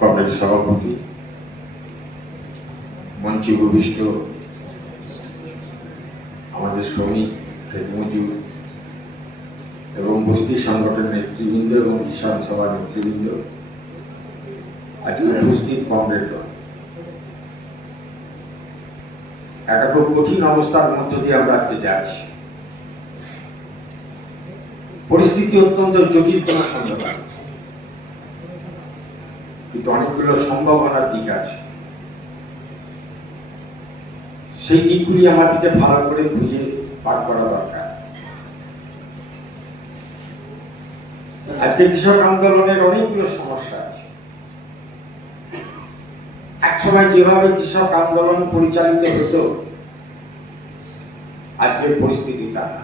কংগ্রেস সভাপতি, মঞ্চে উপবিষ্ট আমাদের শ্রমিক, মজুর এবং বস্তি সংগঠনের নেতৃবৃন্দ এবং কিষাণ সভার নেতৃবৃন্দ, আজকে উপস্থিত কংগ্রেস দল, একটা খুব কঠিন অবস্থার মধ্য দিয়ে আমরা আজকে যাচ্ছি। পরিস্থিতি অত্যন্ত জটিল, কোন সন্দেহ নেই, কিন্তু অনেকগুলো সম্ভাবনার দিক আছে। সেই দিকগুলি আমাদেরকে ভালো করে খুঁজে পার করা দরকার। আজকে কৃষক আন্দোলনের অনেকগুলো সমস্যা আছে। একসময় যেভাবে কৃষক আন্দোলন পরিচালিত হতো, আজকের পরিস্থিতি তা না।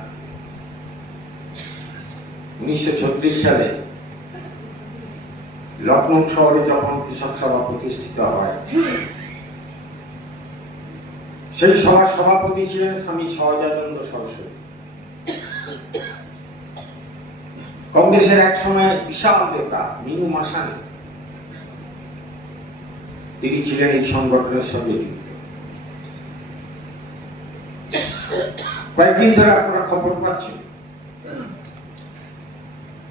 1936 সালে লখনৌ শহরে যখন কৃষক সভা প্রতিষ্ঠিত হয়, সেই সভার সভাপতি ছিলেন স্বামী সহজানন্দ সরস্বতী। কংগ্রেসের এক সময় বিশাল নেতা মিনু মাসানি, তিনি ছিলেন এই সংগঠনের সঙ্গে যুক্ত। কয়েকদিন ধরে আপনারা খবর পাচ্ছেন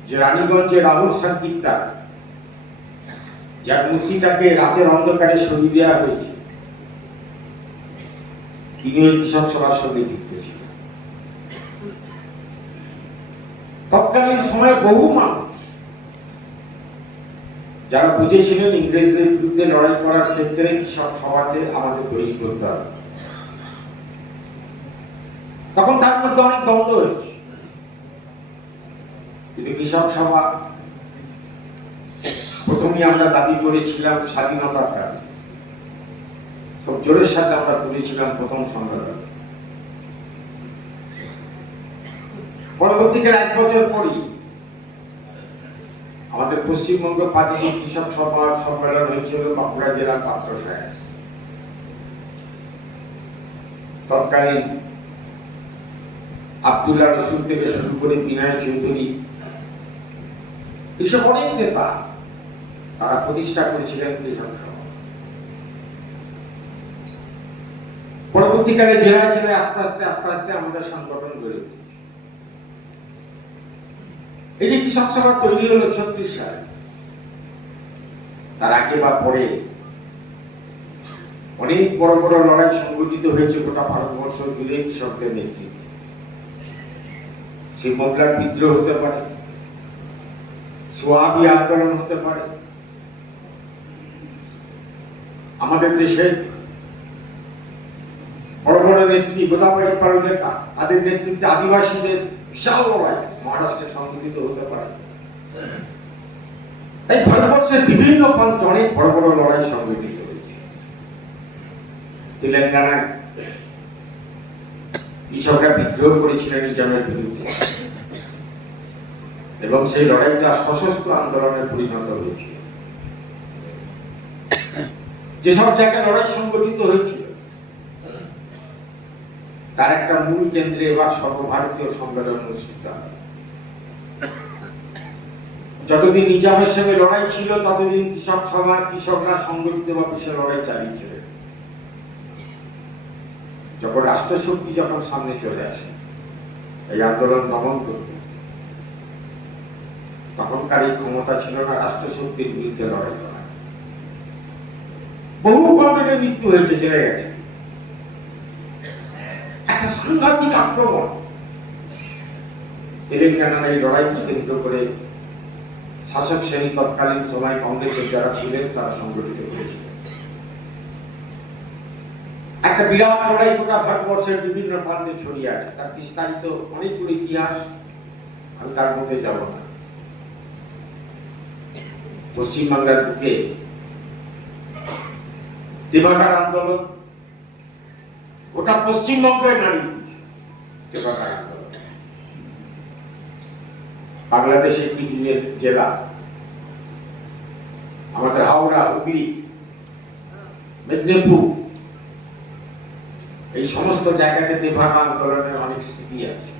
যে রানীগঞ্জে রাহুল সাংকিত্তার, যার মূর্তিটাকে রাতের অন্ধকারে সরিয়ে দেওয়া হয়েছে, তিনি ওই কৃষক সভার সঙ্গে যুক্ত ছিলেন। তৎকালীন সময়ে বহু মানুষ যারা বুঝেছিলেন ইংরেজদের বিরুদ্ধে লড়াই করার ক্ষেত্রে কৃষক সভাকে আমাদের তৈরি করতে হবে, তখন তার মধ্যে অনেক দ্বন্দ্ব হয়েছে। কিন্তু কৃষক সভা প্রথমে আমরা দাবি করেছিলাম স্বাধীনতার দাবি, খুব জোরের সাথে আমরা তুলেছিলাম প্রথম সংগ্রাম। পরবর্তীকালে 1 বছর পরই আমাদের পশ্চিমবঙ্গ প্রাদেশিক কৃষক সভার সম্মেলন হয়েছিল বাঁকুড়া জেলার পাত্রসায়। তৎকালীন আব্দুল্লাহ রসুল থেকে শুরু করে বিনয় চৌধুরী, এসব অনেক নেতা তারা প্রতিষ্ঠা করেছিলেন কৃষক সভা। পরবর্তীকালে জেলায় জেলায় আস্তে আস্তে আমাদের সংগঠন গড়ে উঠেছে। এই যে কৃষক সভা তৈরি হলো 36 সালে, তার আগে বা পরে অনেক বড় বড় লড়াই সংগঠিত হয়েছে গোটা ভারতবর্ষ জুড়ে কৃষকদের নেতৃত্বে। সে মোগলার বিদ্রোহ হতে পারে, সোয়াবি আন্দোলন হতে পারে, আমাদের দেশে বড় বড় নেত্রী গোদাবরী পালনের তাদের নেতৃত্বে আদিবাসীদের বিশাল লড়াই মহারাষ্ট্রে সংগঠিত হতে পারে। তাই ভারতবর্ষের বিভিন্ন প্রান্তে অনেক বড় বড় লড়াই সংগঠিত হয়েছে। তেলেঙ্গানায় কৃষকরা বিদ্রোহ করেছিলেন নিজামের বিরুদ্ধে, এবং সেই লড়াইটা সশস্ত্র আন্দোলনের পরিণত হয়েছিল। যেসব জায়গায় লড়াই সংগঠিত হয়েছিল, তার একটা মূল কেন্দ্রে এবার সর্বভারতীয় সম্মেলন অনুষ্ঠিত হয়। যতদিন নিজামের সঙ্গে লড়াই ছিল, ততদিন কৃষক সভা কৃষকরা সংগঠিতভাবে সে লড়াই চালিয়েছিলেন। যখন রাষ্ট্রশক্তি যখন সামনে চলে আসে এই আন্দোলন দমন করতে, তখনকার এই ক্ষমতা ছিল না রাষ্ট্রশক্তির বিরুদ্ধে লড়াই করা। বহু কংগ্রেসের মৃত্যু হয়েছে, জেলে গেছে। একটা সাংঘাতিক আক্রমণ তেলেঙ্গানার এই লড়াইকে কেন্দ্র করে শাসক শ্রেণী তৎকালীন সময় কংগ্রেসের যারা ছিলেন তারা সংগঠিত করেছিল। একটা বিরাট লড়াই গোটা ভারতবর্ষের বিভিন্ন প্রান্তে ছড়িয়ে আছে। তার বিস্তারিত অনেকগুলো ইতিহাস, আমি তার মধ্যে যাব না। পশ্চিমবাংলার বুকে দেবাকার আন্দোলন, ওটা পশ্চিমবঙ্গের নারী দেবাকার আন্দোলন। বাংলাদেশের বিভিন্ন জেলা, আমাদের হাওড়া, হুগলি, মেদিনীপুর, এই সমস্ত জায়গাতে দেবাকার আন্দোলনের অনেক স্মৃতি আছে।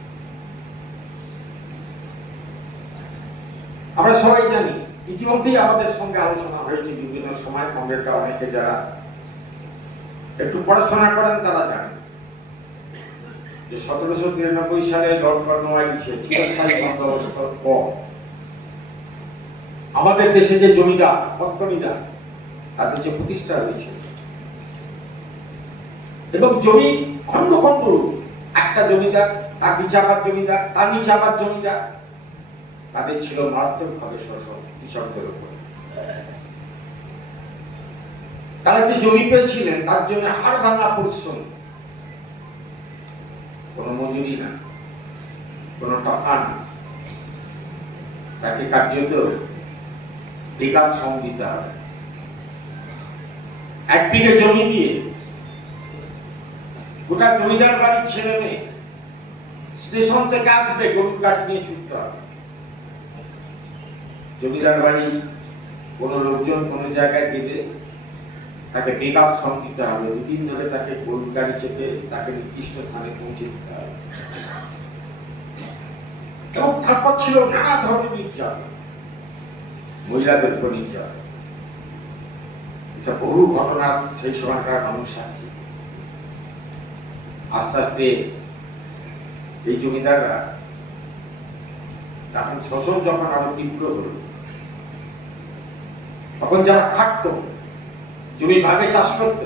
আমরা সবাই জানি, ইতিমধ্যেই আমাদের সঙ্গে আলোচনা হয়েছে বিভিন্ন সময়, কংগ্রেসের অনেকে যারা একটু পড়াশোনা করেন তারা জানেন যে 1793 সালে লর্ড কর্নওয়ালিস চিরস্থায়ী বন্দোবস্তর পর আমাদের দেশে যে জমিদার পত্তনিদার তাদের যে প্রতিষ্ঠা হয়েছিল, এবং জমি খন্ড খন্ড, একটা জমিদার তার নিচে আবার জমিদার, তার নিচে আবার জমিদার, তাদের ছিল মারাত্মক ভাবে শোষণ কৃষকদের উপর। তারা যে জমি পেয়েছিলেন তার জন্য হাড় ভাঙা পরিশ্রম, কোন মজুরি না, কোন টাকা না, তাকে কার্যত বেকার শ্রম দিতে হবে। একদিকে জমি দিয়ে গোটা জমিদার বাড়ির ছেলে মেয়ে স্টেশন থেকে আসবে গরুর কাঠ নিয়ে ছুটতে হবে। জমিদার বাড়ি কোন লোকজন কোন জায়গায় গেলে তাকে বেকার শ্রম দিতে হবে, দুদিন ধরে তাকে গরুর গাড়ি চেপে তাকে নির্দিষ্ট স্থানে পৌঁছে দিতে হবে। এবং তারপর ছিল নানা ধরনের নির্যাতন, মহিলাদের উপর নির্যাতন, এসব বহু ঘটনা সেই সময়কার মানুষ সাক্ষী। আস্তে আস্তে এই জমিদাররা তখন শোষণ যখন আরো তীব্র হল, তখন যারা খাটত, জমি ভাগে চাষ করত,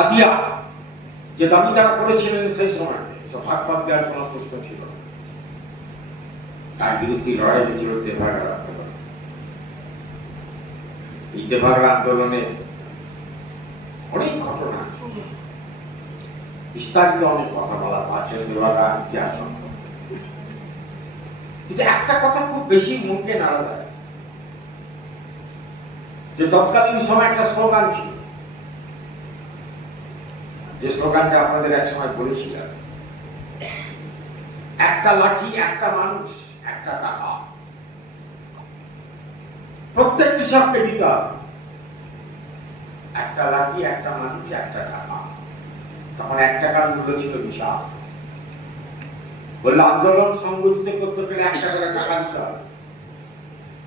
আদিয়া যে দাবি তারা করেছিলেন সেই সময়, সব ভাগ ভাগ দেওয়ার কোন প্রশ্ন ছিল না। তার বিরুদ্ধে লড়াই হয়েছিল তেভাগার আন্দোলন। এই তেভাগার আন্দোলনে অনেক ঘটনা, বিস্তারিত অনেক কথা বলা আছে তেভাগার ইতিহাস সম্পর্কে, কিন্তু একটা কথা খুব বেশি মনকে নাড়া দেয়, যে তৎকালীন সময় একটা স্লোগান ছিল, যে স্লোগানটা আপনাদের এক সময় বলেছিলাম, একটা লাঠি একটা মানুষ একটা টাকা, প্রত্যেক কৃষককে দিতে হবে একটা লাঠি একটা মানুষ একটা টাকা। তখন এক টাকার মূল্য ছিল বিশাল। বললে আন্দোলন সংগঠিত করতে গেলে একটা করে টাকা দিতে হবে,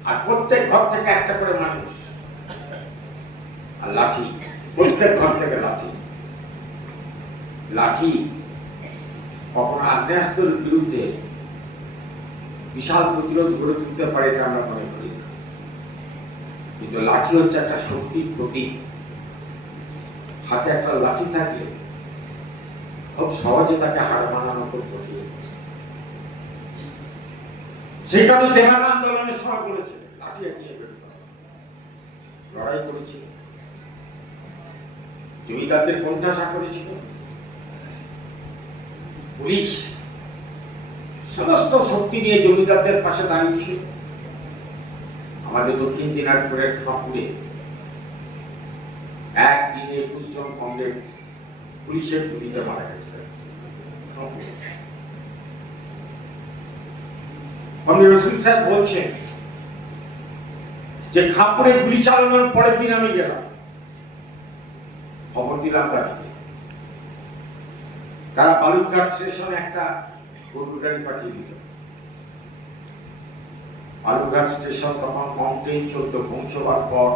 আর প্রত্যেক ঘর থেকে একটা করে মানুষ, আর লাঠি প্রত্যেক ঘর থেকে লাঠি। লাঠি কখনো আগ্নেয়াস্ত্রের বিরুদ্ধে বিশাল প্রতিরোধ গড়ে তুলতে পারে এটা আমরা মনে করি না, কিন্তু লাঠি হচ্ছে একটা শক্তির প্রতীক। হাতে একটা লাঠি থাকলে খুব সহজে তাকে হার মানানো খুব কঠিন। সেই কারণে তেভাগা আন্দোলনের সময় করেছে লাঠি নিয়ে বেরোতে হবে, লড়াই করেছিল, জমিদারদের কোণঠাসা করেছিল, পুলিশ সমস্ত শক্তি নিয়ে জমিদারদের পাশে দাঁড়িয়েছিল। আমাদের দক্ষিণ দিনাজপুরের খাঁপুরে একদিনে 21 জন কংগ্রেস পুলিশের গুলিতে মারা গেছে। রসুল সাহেব বলছেন যে খাঁপুরে গুলি চালানোর পরের দিন আমি গেলাম, খবর দিলাম তাদেরকে, তারা বালুরঘাট স্টেশনে একটা গরুর গাড়ি পাঠিয়ে দিল। বালুরঘাট স্টেশন তখন কমপ্লেন চলতো, পৌঁছবার পর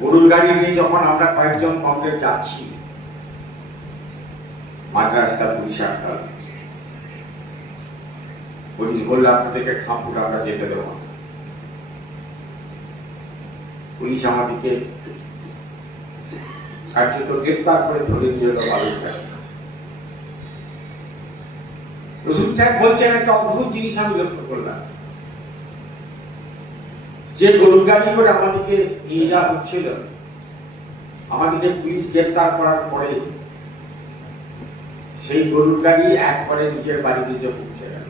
গরুর গাড়ি নিয়ে যখন আমরা কয়েকজন কংগ্রেস যাচ্ছি, মাঝ রাস্তা পুলিশ আটকাল। পুলিশ বলল আপনাদেরকে খাঁপুর আমরা যেতে দেব না। পুলিশ আমাদেরকে কার্যত গ্রেপ্তার করে ধরে নিয়ে এলো বালুরঘাট। রসুল সাহেব বলছেন একটা অদ্ভুত জিনিস আমি লক্ষ্য করলাম, যে গরুর গাড়ি করে আমাদেরকে নিয়ে যাওয়া হচ্ছিল, আমাদেরকে পুলিশ গ্রেপ্তার করার পরে সেই গরুর গাড়ি একবারে নিজের বাড়িতে যে পৌঁছে গেল।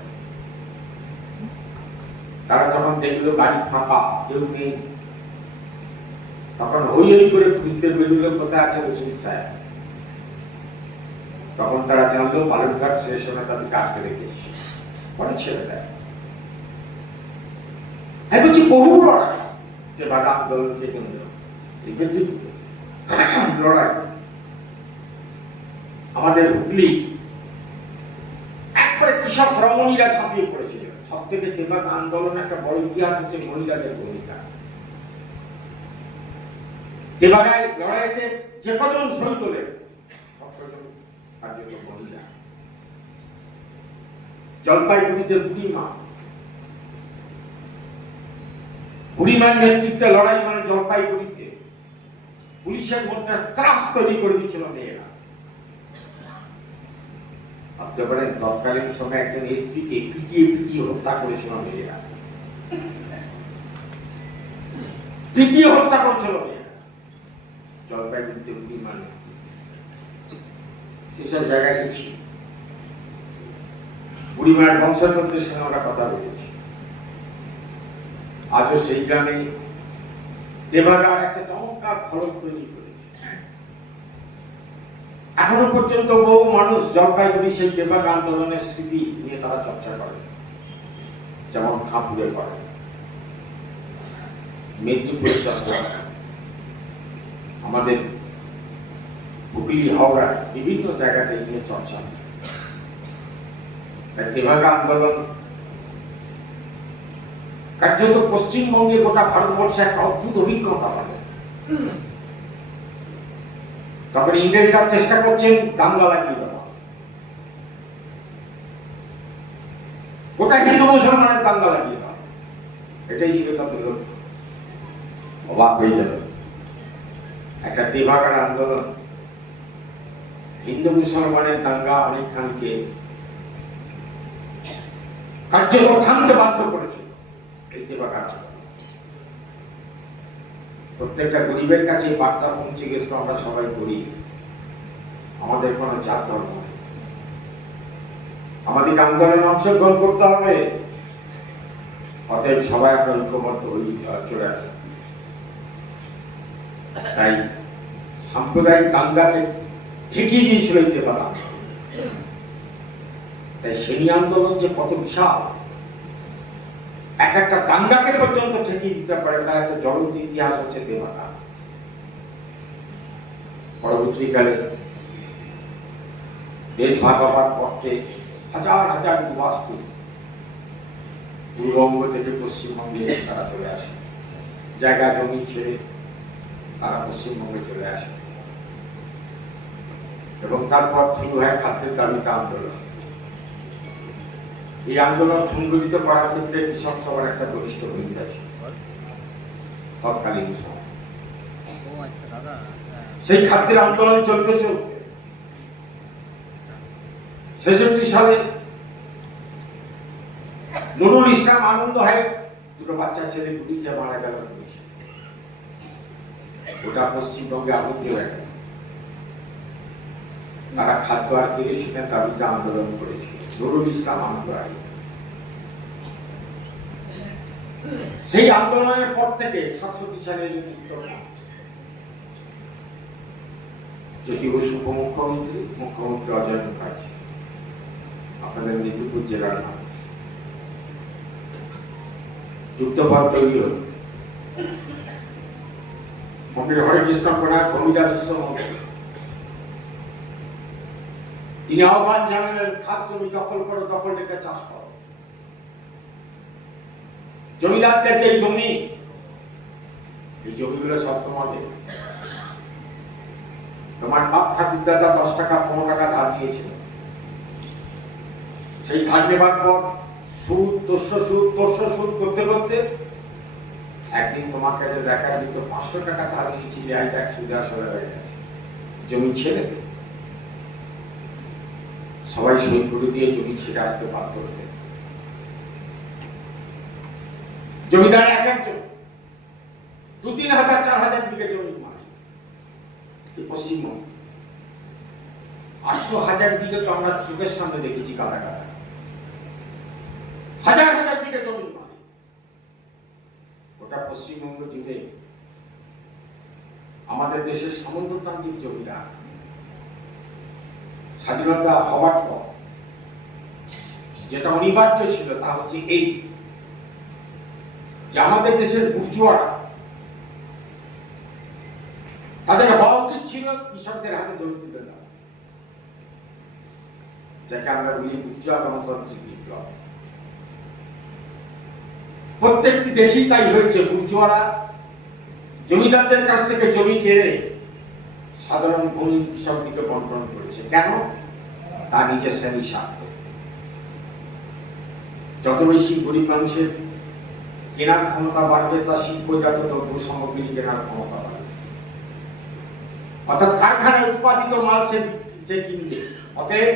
তারা যখন দেখলো বাড়ি ফাঁকা, কেউ নেই, তখন হই হই করে খুঁজতে বেরোলো কোথায় আছে রসুল সাহেব। তখন তারা জানলো বালুরঘাট স্টেশনে তাদেরকে আটকে রেখেছে, পরে ছেড়ে দেয়। আমি বলছি বহু লড়াই, তেভাগা আন্দোলনকে কেন্দ্র লড়াই। আমাদের হুগলি একবারে কৃষক রমণীরা ঝাঁপিয়ে পড়েছিল। সব থেকে তেভাগা আন্দোলন একটা বড় ইতিহাস হচ্ছে মহিলাদের ভূমিকা। তেভাগায় লড়াইতে যে কজন শহীদ হলেন সবকজন কার্যত মহিলা। জলপাইগুড়িতে বুড়িমার নেতৃত্বে লড়াই মানে জলপাইগুড়িতে পুলিশের মধ্যে ত্রাস তৈরি করে দিচ্ছিল মেয়েরা। ভাবতে পারেন তৎকালীন সময় একজন এসপি কে পিটিয়ে হত্যা করেছিল মেয়েরা, পিটিয়ে হত্যা করেছিল মেয়েরা জলপাইগুড়িতে বুড়িমার। সেসব জায়গায় গেছি, বুড়িমার বংশধরদের সঙ্গে আমরা কথা বলেছি। আজও সেই গ্রামে তেভাগার একটা চমৎকার ফলক তৈরি করেছে। এখনো পর্যন্ত বহু মানুষ জলপাইগুড়ি সেই তেভাগা আন্দোলনের স্মৃতি নিয়ে তারা চর্চা করে, যেমন খাঁপুরে করে, মেদিনীপুরে চর্চা, আমাদের হুগলি হাওড়া বিভিন্ন জায়গাতে নিয়ে চর্চা। তাই তেভাগা আন্দোলন কার্যত পশ্চিমবঙ্গে গোটা ভারতবর্ষে একটা অদ্ভুত অভিজ্ঞতা হবে। তারপরে ইংরেজরা চেষ্টা করছেন দাঙ্গা লাগিয়ে দেওয়া, গোটা হিন্দু মুসলমানের দাঙ্গা লাগিয়ে দেওয়া, এটাই ছিল তাদের লক্ষ্য। অবাক হয়ে যাবে, একটা তেভাগার আন্দোলন হিন্দু মুসলমানের দাঙ্গা অনেকখানকে কার্যত থামতে বাধ্য করেছিল। প্রত্যেকটা গরিবের কাছে বার্তা পৌঁছে গেছিল, আমরা সবাই করি, আমাদের কোন জাত ধর্ম নেই, আমাদের আন্দোলনে অংশগ্রহণ করতে হবে, অতএব সবাই আমরা ঐক্যবদ্ধ হয়ে চলে আসে। তাই সাম্প্রদায়িক দাঙ্গাকে ঠেকিয়ে দিয়েছিল তেভাগা। তাই সেনী আন্দোলন যে কত বিশাল, এক একটা দাঙ্গাকে পর্যন্ত ঠেকিয়ে দিতে পারে, তার একটা জ্বলন্ত ইতিহাস হচ্ছে তেভাগা। পরবর্তীকালে দেশ ভাগ হবার পক্ষে হাজার হাজার নিবাসী পূর্ববঙ্গ থেকে পশ্চিমবঙ্গে তারা চলে আসে, জায়গা জমি ছেড়ে তারা পশ্চিমবঙ্গে চলে আসে, এবং তারপর শুরু হয় খাদ্যের দাবিতে আন্দোলন। এই আন্দোলন সংগঠিত করার ক্ষেত্রে কৃষক সবার একটা বলিষ্ঠ ভূমিকা ছিল তৎকালীন সময়। সেই খাদ্যের আন্দোলন চলতে চলতে ৬৬ সালে নুরুল ইসলাম আনন্দ হয় দুটো বাচ্চা ছেলে পুলিশে মারা গেল। ওটা পশ্চিমবঙ্গে আবদ্ধ হয়ে গেল। তারা খাদ্য আর কেরোসিনের দাবিতে আন্দোলন করেছিল। নুরুল ইসলাম আনন্দ হয়। সেই আন্দোলনের পর থেকে ৬৭ সালের জ্যোতি বসু উপমুখ্যমন্ত্রী, মুখ্যমন্ত্রী অজয় মুখার্জি, আপনাদের মেদিনীপুর জেলার নাম, যুক্তফ্রন্ট তৈরি হল। মন্ত্রী হরেকৃষ্ণ প্রণায় ভূমিরাজস্ব মন্ত্রী, তিনি আহ্বান জানালেন খাস জমি দখল করো, দখল রেখে চাষ করো। জমিদারদের যে জমি, এই জমিগুলো সব তোমাদের। তোমার বাপ ঠাকুরদাদা 10 টাকা 15 টাকা ধার দিয়েছিল, সেই ধার নেবার পর সুদ তোষর করতে করতে একদিন তোমার কাছে দেখা যেত 500 টাকা ধার দিয়েছিলে, আজ এক সুদে আসলে হয়ে গেছে, জমি ছেড়ে দে। সবাই সই করে দিয়ে জমি ছেড়ে আসতে বাধ্য হতে। জমিদার এক একজন 2-3 হাজার 4 হাজার বিঘে জমি মালিক। পশ্চিমবঙ্গে 800,000 বিঘে তো আমরা চোখের সামনে দেখেছি, কাদা কাদা হাজার হাজার বিঘে জমি মালিক। ওটা পশ্চিমবঙ্গ জুড়ে আমাদের দেশের সামন্ততান্ত্রিক জমিদার। স্বাধীনতা হওয়ার পর যেটা অনিবার্য ছিল তা হচ্ছে এই যে আমাদের দেশের বুর্জোয়ারা, তাদের হওয়া উচিত ছিল কৃষকদের হাতে জমি তুলে দেওয়া। যাকে আমরা বলি বুর্জোয়া গণতান্ত্রিক বিপ্লব। প্রত্যেকটি দেশেই তাই হয়েছে। বুর্জোয়ারা জমিদারদের কাছ থেকে জমি কেড়ে সাধারণ ভূমি কৃষককে বন্টন করেছে। কেন? তার নিজের শ্রেণী স্বার্থ। যত বেশি গরিব মানুষের কেনার ক্ষমতা বাড়বে, তার শিল্পজাত দ্রব্য সামগ্রী কেনার ক্ষমতা বাড়বে। অর্থাৎ কারখানায় উৎপাদিত মাল সে কিনছে। অতএব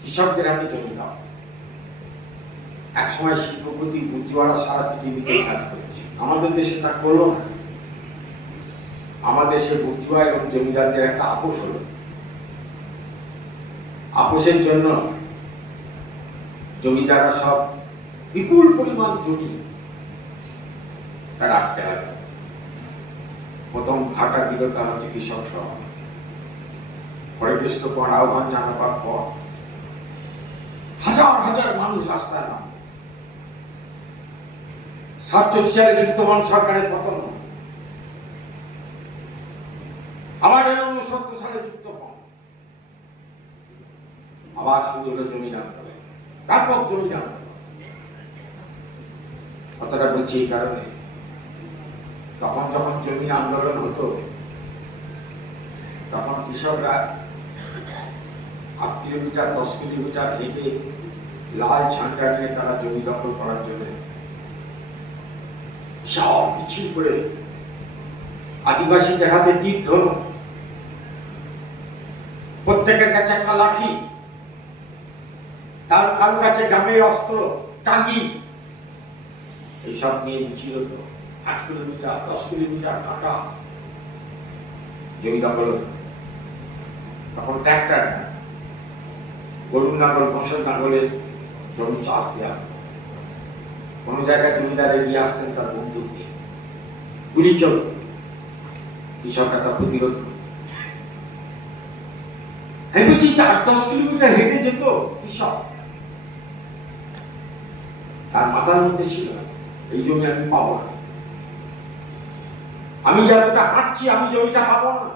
কৃষকদের হাতে জমি দাও। এক সময় শিল্পপতি বুর্জোয়ারা সারা পৃথিবীতে কাজ করেছে। আমাদের দেশে তা করলো না। আমাদের দেশে বুর্জোয়া এবং জমিদারদের একটা আপোষ হলো। আপোষের জন্য জমিদাররা সব বিপুল পরিমাণ জমি তারা আটকে রাখে। প্রথম ভাটা দিল তা হচ্ছে কৃষক সভা। পরে কৃষ্ণকুমার আহ্বান জানাবার পর হাজার হাজার মানুষ রাস্তায় নামে। 47 সালে বিদ্যমান সরকারের পতন, আবার 69 সালে যুক্ত কম, আবার শুরু হলো জমি আন্দোলন, ব্যাপক জমি আন্দোলন। কথাটা বলছি এই কারণে, তখন যখন জমি আন্দোলন হতো তখন কৃষকরা 8 কিলোমিটার 10 কিলোমিটার হেঁটে লাল ঝান্ডা নিয়ে তারা জমি দখল করার জন্য সব মিছিল করে আদিবাসীদের হাতে তীর ধনুক, প্রত্যেকের কাছে একটা লাঠি, তার কারো কাছে গ্রামের অস্ত্র টাঙ্গি, এইসব নিয়ে মিছিল হতো। 8 কিলোমিটার 10 কিলোমিটার কাটা জমি দখল। তখন ট্র্যাক্টর, গরুর নাঙ্গল, মোষের নাঙ্গলে জমি চাষ দেওয়া। কোন জায়গায় জমিদার এগিয়ে আসতেন তার বন্দুক নিয়ে, গুলি চলত, কৃষকরা তা প্রতিরোধ করত। আমি বলছি 8-10 কিলোমিটার হেঁটে যেত কৃষক, তার মাথার মধ্যে ছিল এই জমি আমি পাবো না, আমি যতটা হাঁটছি আমি জমিটা পাবো না।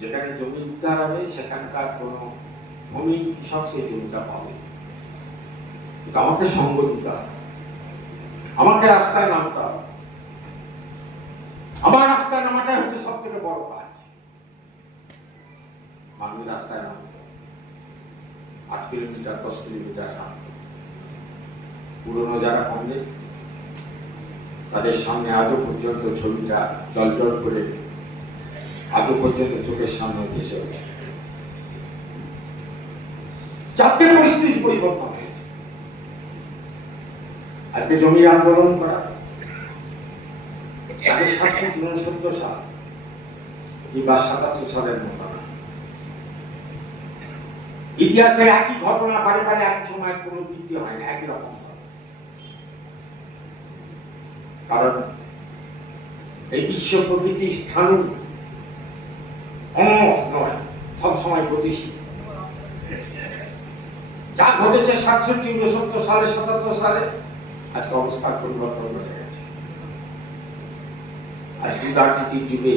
যেখানে জমি উদ্ধার হবে সেখানকার কোন ভূমি কৃষক সেই জমিটা পাবে। আমাকে সঙ্গ দিতে হবে, আমাকে রাস্তায় নামতে হবে। আমার রাস্তায় নামাটাই হচ্ছে সব থেকে বড় কাজ। মানুষ রাস্তায় নামতে 8 কিলোমিটার 10 কিলোমিটার নামতে। পুরনো যারা পণ্ডিত তাদের সামনে আজও পর্যন্ত ছবিটা জল করে আজও পর্যন্ত চোখের সামনে ভেসে ওঠে। জাতীয় পরিস্থিতি পরিবর্তন হয়েছে। আজকে জমির আন্দোলন করা 1769 সাল কিংবা 77 সালের মতো না। ইতিহাসে একই ঘটনা বারে বারে একই সময় পুনরাবৃত্তি হয় না, একই রকম। কারণ এই বিশ্ব প্রকৃতি স্থান নয়, সবসময় গতিশীল। যা ঘটেছে 67-69 সালে 77 সালে, আজকে অবস্থার পরিবর্তন ঘটে গেছে। আজকে রাজনীতির যুগে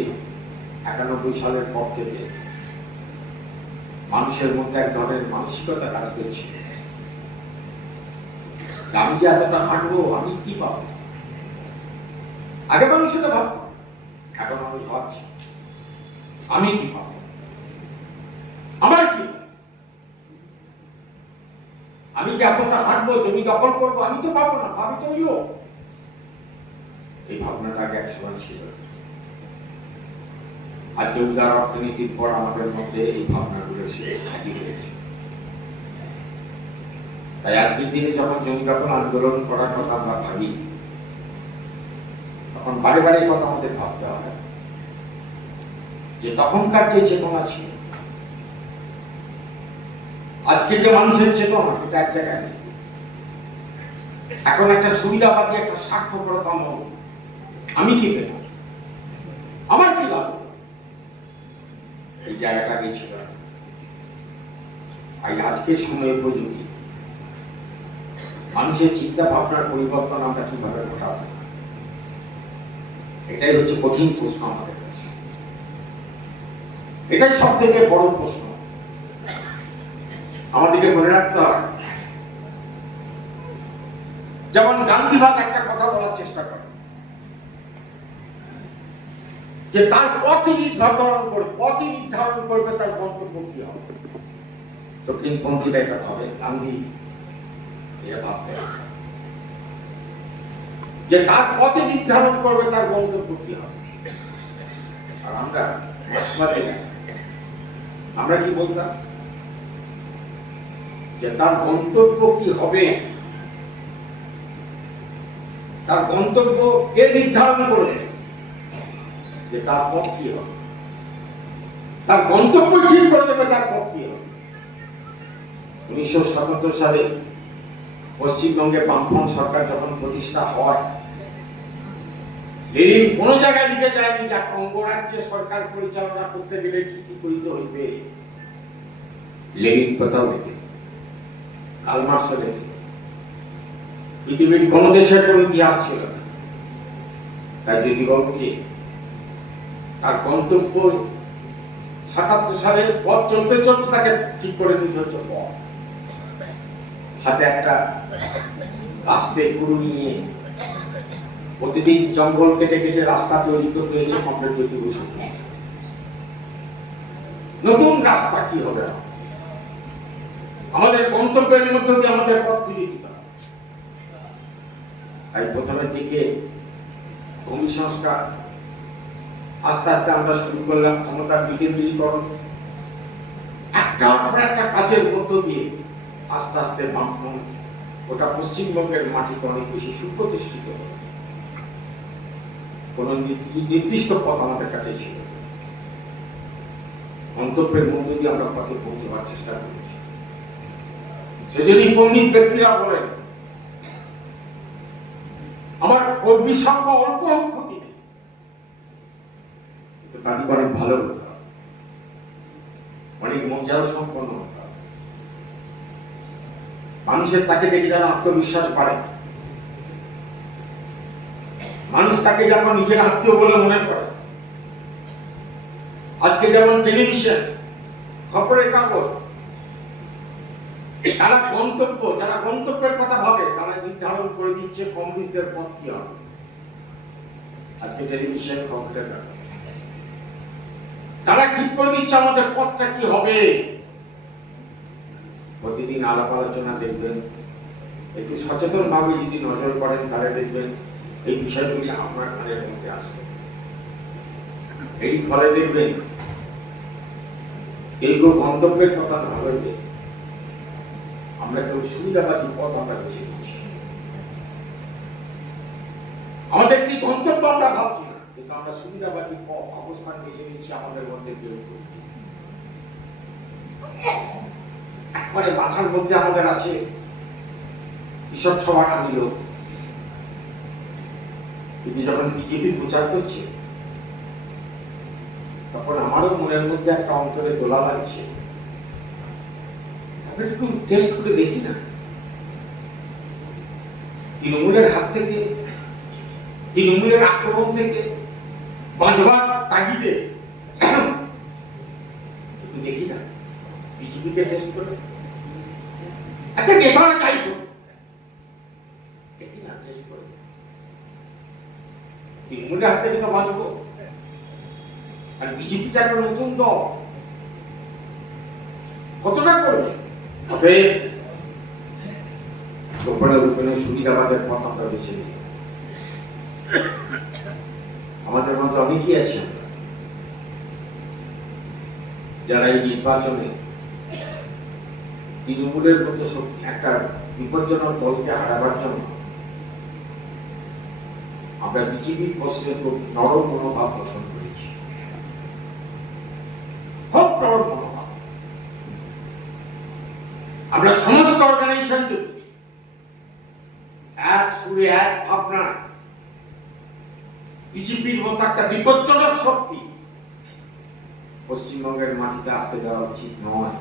91 সালের পর থেকে মানুষের মধ্যে এক ধরনের মানসিকতা কাজ করছে, আমি যে এতটা হাঁটবো আমি কি পাবো। আগে মানুষ সেটা ভাবতো, এখন মানুষ ভাবছে আমি কি পাবো, আমার কি, আমি যে এতটা হাঁটবো জমি দখল করবো আমি তো পাবো না, ভাবি তো ইও। এই ভাবনাটা আগে এক সময় ছিল। আজকে উদার অর্থনীতির পর আমাদের মধ্যে এই ভাবনাগুলো এসে হাজির হয়েছে। তাই আজকের দিনে যখন জমি দখল আন্দোলন করার কথা আমরা ভাবি, তখন বারে বারে কথা আমাদের ভাবতে হয় যে তখনকার যে চেতনা ছিল, আজকে যে মানুষের চেতনা এটা এক জায়গায় নেই। এখন একটা সুবিধাবাদী, একটা স্বার্থপরতা মন, আমি কি পেলাম, আমার কি লাভ, এই জায়গাটা ছিল। আজকের সময় উপযোগী মানুষের চিন্তা ভাবনার পরিবর্তন আমরা কিভাবে ঘটাবো, এটাই হচ্ছে কঠিন প্রশ্ন আমাদের কাছে। এটাই সব থেকে বড় প্রশ্ন। আমাদেরকে মনে রাখতে হবে, যেমন গান্ধীবাদ একটা কথা বলার চেষ্টা করে যে তার পথই নির্ধারণ করবে তার গন্তব্য কি হবে। দক্ষিণপন্থীরা এটা ভাবে, গান্ধী এটা ভাবতে হবে যে তার পথে নির্ধারণ করবে তার গন্তব্য কি হবে। আর আমরা কি বলতাম যে তার গন্তব্য কি হবে, তার গন্তব্য কে নির্ধারণ করবে, যে তার পথ কি হবে, তার গন্তব্য ঠিক করে দেবে তার পথ কি হবে। 1977 সালে পশ্চিমবঙ্গে বামফ্রন্ট সরকার যখন প্রতিষ্ঠা হয়, লেনিন কোন জায়গায় লিখে যায়নি যে অঙ্গরাজ্যে সরকার পরিচালনা করতে গেলে কি কি করিতে হইবে। লেনিন কোথাও লিখে, কার্ল মার্কস লিখে, পৃথিবীর কোন দেশের কোন ইতিহাস ছিল না। তাই যদি বাবুকে তার গন্তব্য 77 সালে পথ চলতে চলতে তাকে ঠিক করে নিতে হচ্ছে পথ, সাথে একটা রাস্তে গুরু নিয়ে প্রতিদিন জঙ্গল কেটে কেটে রাস্তা তৈরি করতে হয়েছে কমপ্লিট জ্যোতি বসু। নতুন রাস্তা কি হবে, আমাদের গন্তব্যের মধ্যে দিয়ে আমাদের পথ খুঁজে দিতে হবে। তাই প্রথমের দিকে ভূমি সংস্কার, আস্তে আস্তে আমরা শুরু করলাম ক্ষমতার বিকেন্দ্রীকরণ, একটার পর একটা কাজের মধ্য দিয়ে আস্তে আস্তে বামফ্রন্ট ওটা পশ্চিমবঙ্গের মাটিতে অনেক বেশি সুপ্রতিষ্ঠিত হবে। কোন নির্দিষ্ট পথ আমাদের কাছে ছিল, গন্তব্যের মধ্য দিয়ে আমরা পথে পৌঁছবার চেষ্টা করেছি। সেজন্যই পণ্ডিত ব্যক্তিরা বলেন আমার কর্মী সংখ্যা অল্প ক্ষতি নেই, কিন্তু তাদের অনেক ভালো হতে হবে, অনেক মর্যাদা সম্পন্ন হতে হবে। মানুষের তাকে দেখে যেন আত্মবিশ্বাস বাড়ে, মানুষ তাকে যেমন নিজের আত্মীয় বলে মনে করে। আজকে যেমন টেলিভিশন, খবরের কাগজ, যারা গন্তব্যের কথা ভাবে তারা নির্ধারণ করে দিচ্ছে কমিউনিস্টদের পথ কি হবে। আজকে টেলিভিশন, খবরের কাগজ তারা ঠিক করে দিচ্ছে আমাদের পথটা কি হবে। প্রতিদিন আলাপ আলোচনা দেখবেন, একটু সচেতন ভাবে যদি নজর করেন তাহলে দেখবেন এই বিষয়গুলি আপনার কানের মধ্যে আসবে। এই ফলে দেখবেন এই গন্তব্যের কথা না বলবে আমরা কেউ সুবিধাবাদী পথ আমরা বেছে নিচ্ছি। আমাদের কি গন্তব্য আমরা ভাবছি না, কিন্তু আমরা সুবিধাবাদী অবস্থান বেছে নিচ্ছি আমাদের মধ্যে কেউ। একবারে মাথার মধ্যে আমাদের আছে কৃষক সভাটা নিল, কিন্তু যখন বিজেপি প্রচার করছে তখন আমারও মনের মধ্যে একটা অন্তরে দোলা লাগছে, আমরা একটু টেস্ট করে দেখি না। তৃণমূলের হাত থেকে, তৃণমূলের আক্রমণ থেকে বাঁচবার তাগিদে একটু দেখি না বিজেপিকে টেস্ট করে। আচ্ছা নেতারা চাই দেখি না টেস্ট করে, তৃণমূলের হাত থেকে তো বাঁচবো। আর বিজেপিটা একটা নতুন দল, কতটা করবে? অতএব সুবিধাবাদের পথ আমরা বেছে নিই। আমাদের মধ্যে অনেকেই আছে যারা এই নির্বাচনে তৃণমূলের মতো একটা বিপজ্জনক দলকে হারাবার জন্য আমরা বিজেপির প্রশ্নে খুব নরম মনোভাব পোষণ করেছি, খুব নরম মনোভাব। আমরা সমস্ত অর্গানাইজেশন এক সুরে এক ভাবনা, বিজেপির মতো একটা বিপজ্জনক শক্তি পশ্চিমবঙ্গের মাটিতে আসতে দেওয়া উচিত নয়।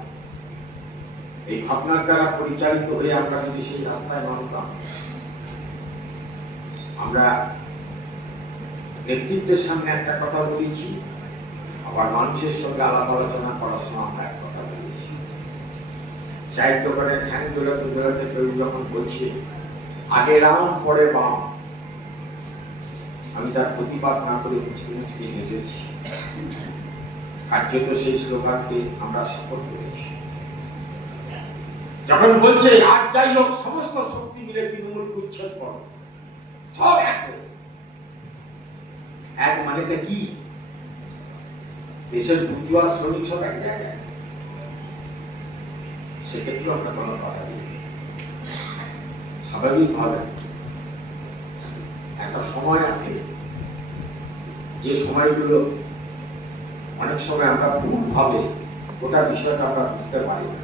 এই ভাবনার দ্বারা পরিচালিত হয়ে আমরা যদি সেই রাস্তায় নামতাম, আমরা নেতৃত্বের সামনে একটা কথা বলেছি, আবার মানুষের সঙ্গে আলাপ আলোচনা করার সময় আমরা এক কথা বলেছি। চায়ের দোকানে ঠ্যাং দোলাতে দোলাতে কেউ যখন বলছে আগে রাম পরে বাম, আমি তার প্রতিবাদ না করে মুচকি মুচকি হেসেছি। কার্যত সেই স্লোগানকে আমরা সাপোর্ট করেছি। যখন বলছে আজ যাই হোক সমস্ত শক্তি মিলে তৃণমূলকে উচ্ছেদ করো, সব এক মানেটা কি? দেশের বুঝুয়া শ্রমিক সব এক জায়গায়, সেক্ষেত্রে আমরা কোনো কথা দিই। স্বাভাবিকভাবে একটা সময় আছে যে সময়গুলো অনেক সময় আমরা ভুলভাবে গোটা বিষয়টা আমরা বুঝতে পারি না।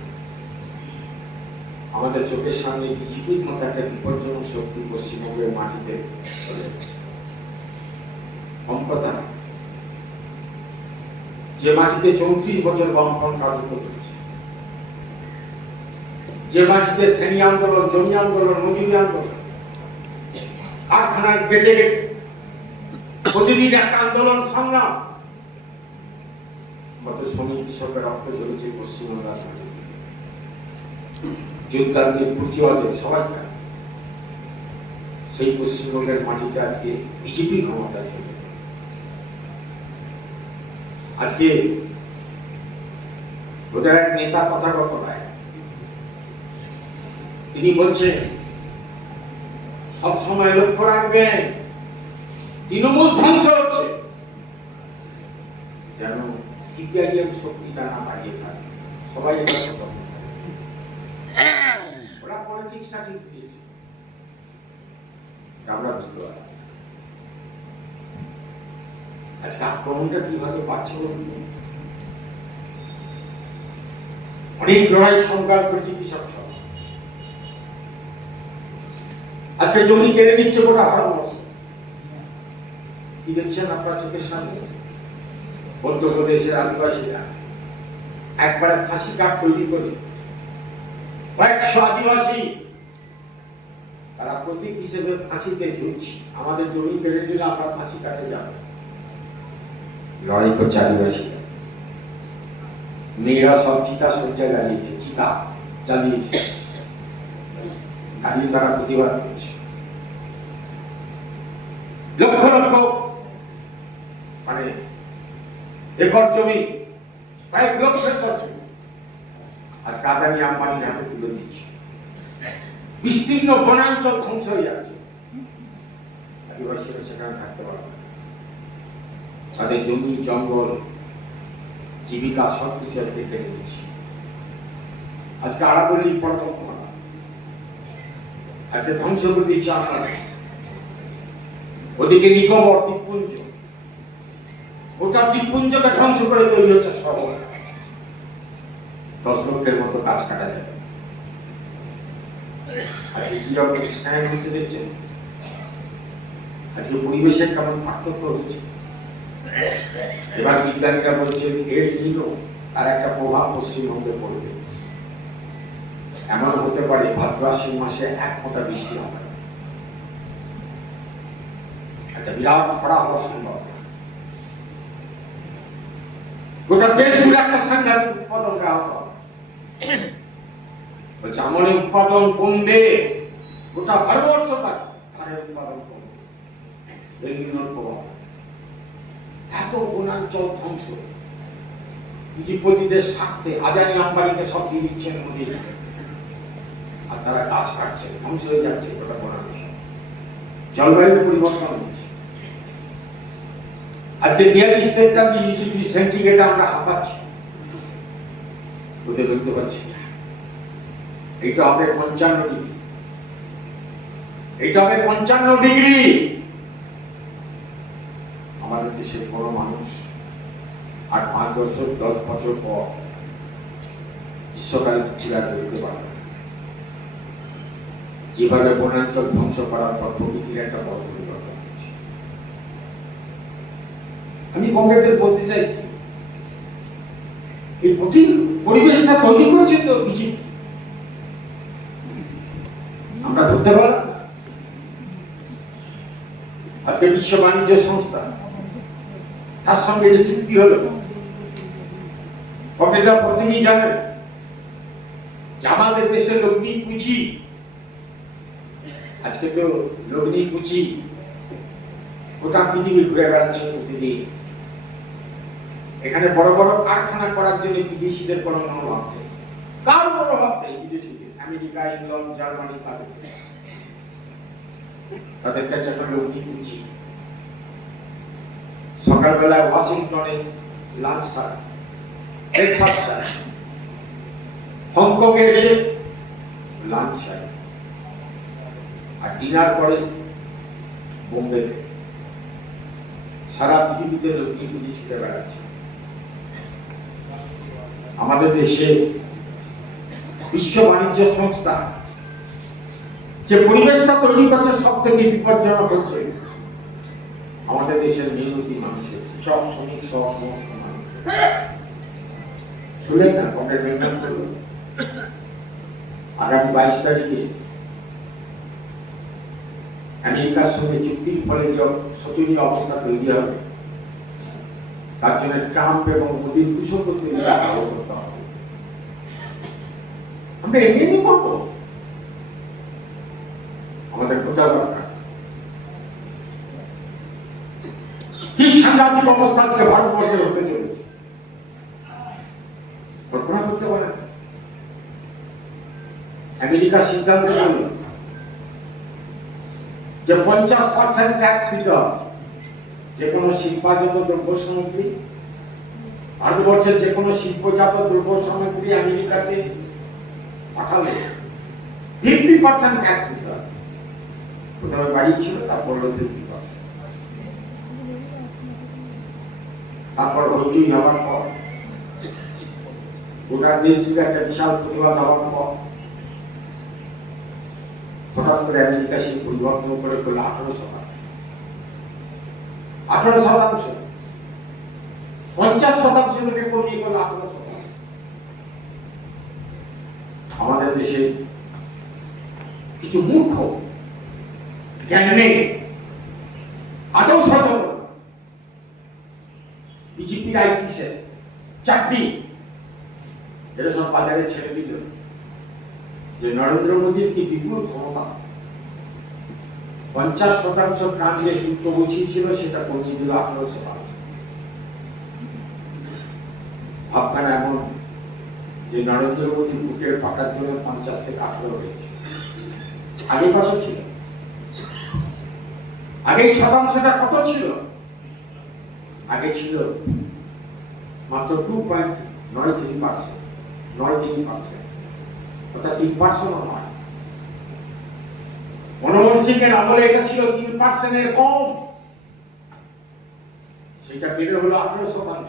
আমাদের চোখের সামনে বিজেপির মতো একটা বিপজ্জনক শক্তি পশ্চিমবঙ্গের মাটিতে চলে কম কথা, যে মাটিতে 34 বছর বামফ্রন্ট রাজত্ব করেছে, যে মাটিতে শ্রেণী আন্দোলন, জমি আন্দোলন, মজুরি আন্দোলন, কারখানার গেটে গেটে প্রতিদিন একটা আন্দোলন সংগ্রাম, কত শ্রমিক কৃষকের রক্ত ঝরেছে পশ্চিমবঙ্গের যোদ্ধাদের, পূর্যদের সবাই থাকে। সেই পশ্চিমবঙ্গের মাটিতে আজকে বিজেপি ক্ষমতায় চলে। আজকে ওদের এক নেতা কথাগত রায়, তিনি বলছেন সব সময় লক্ষ্য রাখবেন তৃণমূল ধ্বংস হচ্ছে, যেন সিপিআইএম শক্তিটা না বাড়িয়ে থাকে। সবাই এটা কথা ওরা পলিটিক্সটা ঠিক দিয়েছে, আমরা বুঝতে পারি। আজকে আক্রমণটা কিভাবে বাড়ছে বলুন? অনেক লড়াই সংগ্রাম করেছে কৃষক সব, আজকে জমি কেড়ে নিচ্ছে গোটা ভারতবর্ষ। কি দেখছেন আপনার চোখের সামনে? মধ্যপ্রদেশের আদিবাসীরা একবারে ফাঁসি কাঠ তৈরি করে কয়েকশো আদিবাসী তারা প্রতীক হিসেবে ফাঁসিতে ঝুলছে। আমাদের জমি কেড়ে দিলে আমরা ফাঁসি কাটে যাব। লড়াই করছে আদিবাসীরা, মেয়েরা সব চিতা সজ্জা জ্বালিয়েছে, চিতা জ্বালিয়েছে, দাঁড়িয়ে তারা প্রতিবাদ করছে। লক্ষ লক্ষ মানে একর জমি, কয়েক লক্ষ একর জমি আজকে আদানি আম্বানির হাতে তুলে দিচ্ছে। বিস্তীর্ণ বনাঞ্চল ধ্বংস হয়ে যাচ্ছে, আদিবাসীরা সেখানে থাকতে পারবে না। তাদের জমি জঙ্গল জীবিকা সবকিছু আজকে কেটে দিচ্ছে। আজকে আরাবল্লী পর্যটন আজকে ধ্বংস করে দিচ্ছে আপনারা। ওদিকে নিকোবর দ্বীপপুঞ্জ, গোটা দ্বীপপুঞ্জকে ধ্বংস করে তৈরি হচ্ছে শহর। 10 লক্ষের মতো গাছ কাটা যাবে। আজকে কিরকম স্নায়ু হতে দেখছেন, আজকে পরিবেশের কেমন পার্থক্য হচ্ছে। এবার বিজ্ঞানীরা বলছেন এর নিলো আর একটা প্রভাব পশ্চিমবঙ্গে পড়বে। এমন হতে পারে ভাদ্র আশ্বিন মাসে 1 ফোঁটা বৃষ্টি হবে, একটা বিরাট খরা হওয়া সম্ভব। গোটা দেশ জুড়ে একটা সাংঘাতিক উৎপাদন ব্যাহত হবে। বলছে আমনের উৎপাদন কমবে, গোটা ভারতবর্ষ ধানের উৎপাদন কমবে। এত বনাঞ্চল ধ্বংস, পুঁজিপতিদের স্বার্থে আদানি আম্বানিকে সব দিয়ে দিচ্ছেন মোদী, আর তারা গাছ কাটছে, ধ্বংস হয়ে যাচ্ছে গোটা বনাঞ্চল। জলবায়ু পরিবর্তন হচ্ছে। আজকে 42-43 ডিগ্রি সেন্টিগ্রেড আমরা হাঁপাচ্ছি, ওদের ধরতে পারছি। এইটা হবে 55 ডিগ্রি, এইটা হবে 55 ডিগ্রি। আমাদের দেশের বড় মানুষ আর 5-10 বছর পর গ্রীষ্মকালে চূড়া করতে পারবে। যেভাবে বনাঞ্চল ধ্বংস করার পর প্রকৃতির একটা বড় পরিবর্তন হচ্ছে। আমি কংগ্রেসদের বলতে চাই, এই কঠিন পরিবেশটা তৈরি করছে তো বিজেপি, আমরা ধরতে পারলাম না। আজকে বিশ্ব বাণিজ্য সংস্থা তার সঙ্গে যে চুক্তি হলো, কবিরা প্রত্যেকেই জানেন আমাদের দেশের লগ্নি পুঁজি, আজকে তো লগ্নি পুঁজি গোটা পৃথিবী ঘুরে বেড়াচ্ছে প্রতিদিন। এখানে বড় বড় কারখানা করার জন্য বিদেশিদের কোনো মনোভাব নেই, কার মনোভাব নেই বিদেশিদের। আমেরিকা, ইংল্যান্ড, জার্মানি, তাদের কাছে এখন লগ্নি পুঁজি। সকালবেলায় ওয়াশিংটনে লাঞ্চ সার, ব্রেকফাস্ট সার, হংকং এসে লাঞ্চ সার, আর ডিনার করে বোম্বেতে। সারা পৃথিবীতে লগ্নি পুঁজি ছুটে বেড়াচ্ছে। আমাদের দেশে বিশ্ব বাণিজ্য সংস্থা যে পরিবেশটা তৈরি করছে সব থেকে বিপজ্জনক হচ্ছে আমাদের দেশের মেহনতি মানুষের, সব শ্রমিক, সব সমস্ত মানুষ। শুনলেন না কমরেড মেনশন করলো আগামী 22 তারিখে আমেরিকার সঙ্গে চুক্তির ফলে যে শোচনীয় অবস্থা তৈরি হবে, তার জন্য ট্রাম্প এবং মোদীর কুশলবুদ্ধি আরো করতে হবে। আমরা এমনি করবো, আমাদের বোঝা দরকার কি সাংঘাতিক অবস্থা আজকে ভারতবর্ষে হতে চলেছে। কল্পনা করতে পারে আমেরিকা সিদ্ধান্ত নিল যে 50% ট্যাক্স দিতে হবে যে কোনো শিল্পায়িত দ্রব্য সামগ্রী, ভারতবর্ষের যে কোনো শিল্পজাত দ্রব্য সামগ্রী আমেরিকাতে পাঠালে 50% ট্যাক্স দিতে হবে। প্রথমে বাড়ি ছিল, তারপর 50%, তারপর হইচই হওয়ার পর গোটা দেশ জুড়ে একটা বিশাল প্রতিবাদ হওয়ার পর হঠাৎ করে আমেরিকা সেই পরিবর্তন করে করলো 18%। 18%, 50% থেকে কমিয়ে করলো 18%। আমাদের দেশে কিছু মূর্খ, জ্ঞান নেই, আদৌ সচেতন, বিজেপির আইটিসে চাকরি এটা সব বাজারে ছেড়ে দিল যে নরেন্দ্র মোদীর কি বিপুল ক্ষমতা। 50% ট্রাম্প যে শুল্ক বসিয়েছিল সেটা কমিয়ে দিল 18%। ভাবখানা এমন যে নরেন্দ্র মোদীর বুকের পাকার জন্য 50 থেকে 18 হয়েছে। আগে কত ছিল? আগে শতাংশটা কত ছিল? আগে ছিল মাত্র 2.93%, 93%, অর্থাৎ 3% নয়। মনমোহন সিং এর আমলে এটা ছিল 3% এর কম, সেটা বেড়ে হলো 18%।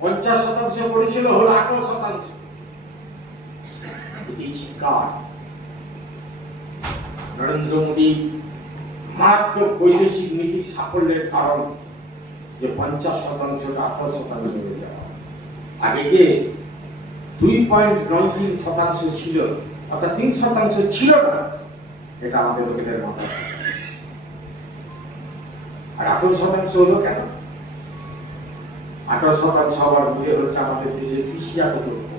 50% করেছিল হলো 18%। এই চিৎকার নরেন্দ্র মোদী মারাত্মক বৈদেশিক নীতির সাফল্যের কারণ যে 50%টা 18% হয়ে যাওয়া। আগে যে 2.93% ছিল, অর্থাৎ 3% ছিল না, এটা আমাদের লোকেদের মাথায়। আর 18% হলো কেন? 18% হওয়ার মূলে হচ্ছে আমাদের দেশের কৃষিজাত দ্রব্য।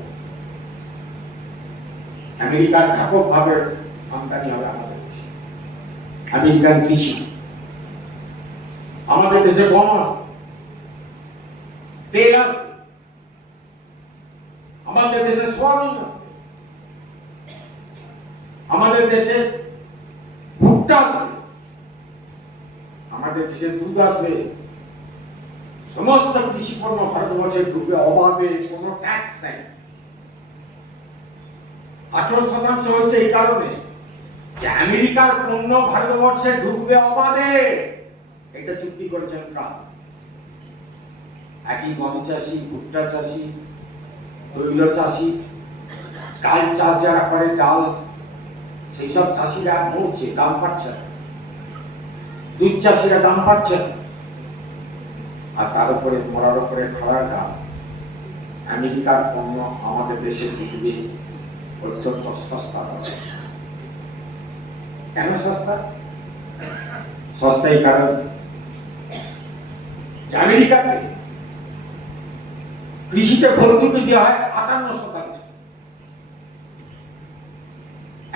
আমেরিকার ব্যাপকভাবে আমদানি হবে আমাদের দেশে, আমেরিকান কৃষি। আমাদের দেশে গম আসবে, তেল আসবে, আমাদের দেশে সোয়াবিন আসবে, আমাদের দেশে ভুট্টা আসবে, আমাদের দেশে দুধ আসবে। সমস্ত কৃষি পণ্য ভারতবর্ষে ঢুকবে অবাধে, কোনো ট্যাক্স নেই। 18% হচ্ছে এই কারণে যে আমেরিকার পণ্য ভারতবর্ষে ঢুকবে অবাধে। এটা চুক্তি করেছেন ট্রাম্প। একই গম চাষি, ভুট্টা চাষি, তৈল চাষি, ডাল চাষ যারা করে, ডাল, সেই সব চাষিরা মরছে, দাম পাচ্ছে না। দুধ চাষিরা দাম পাচ্ছে না। আর তার উপরে মরার উপরে খরার দাম। আমেরিকার পণ্য আমাদের দেশে ঢুকবে অত্যন্ত সস্তা হবে। কেন সস্তা? সস্তা এই কারণ আমেরিকাতে কৃষিতে ভর্তুকি দেওয়া হয় 58%।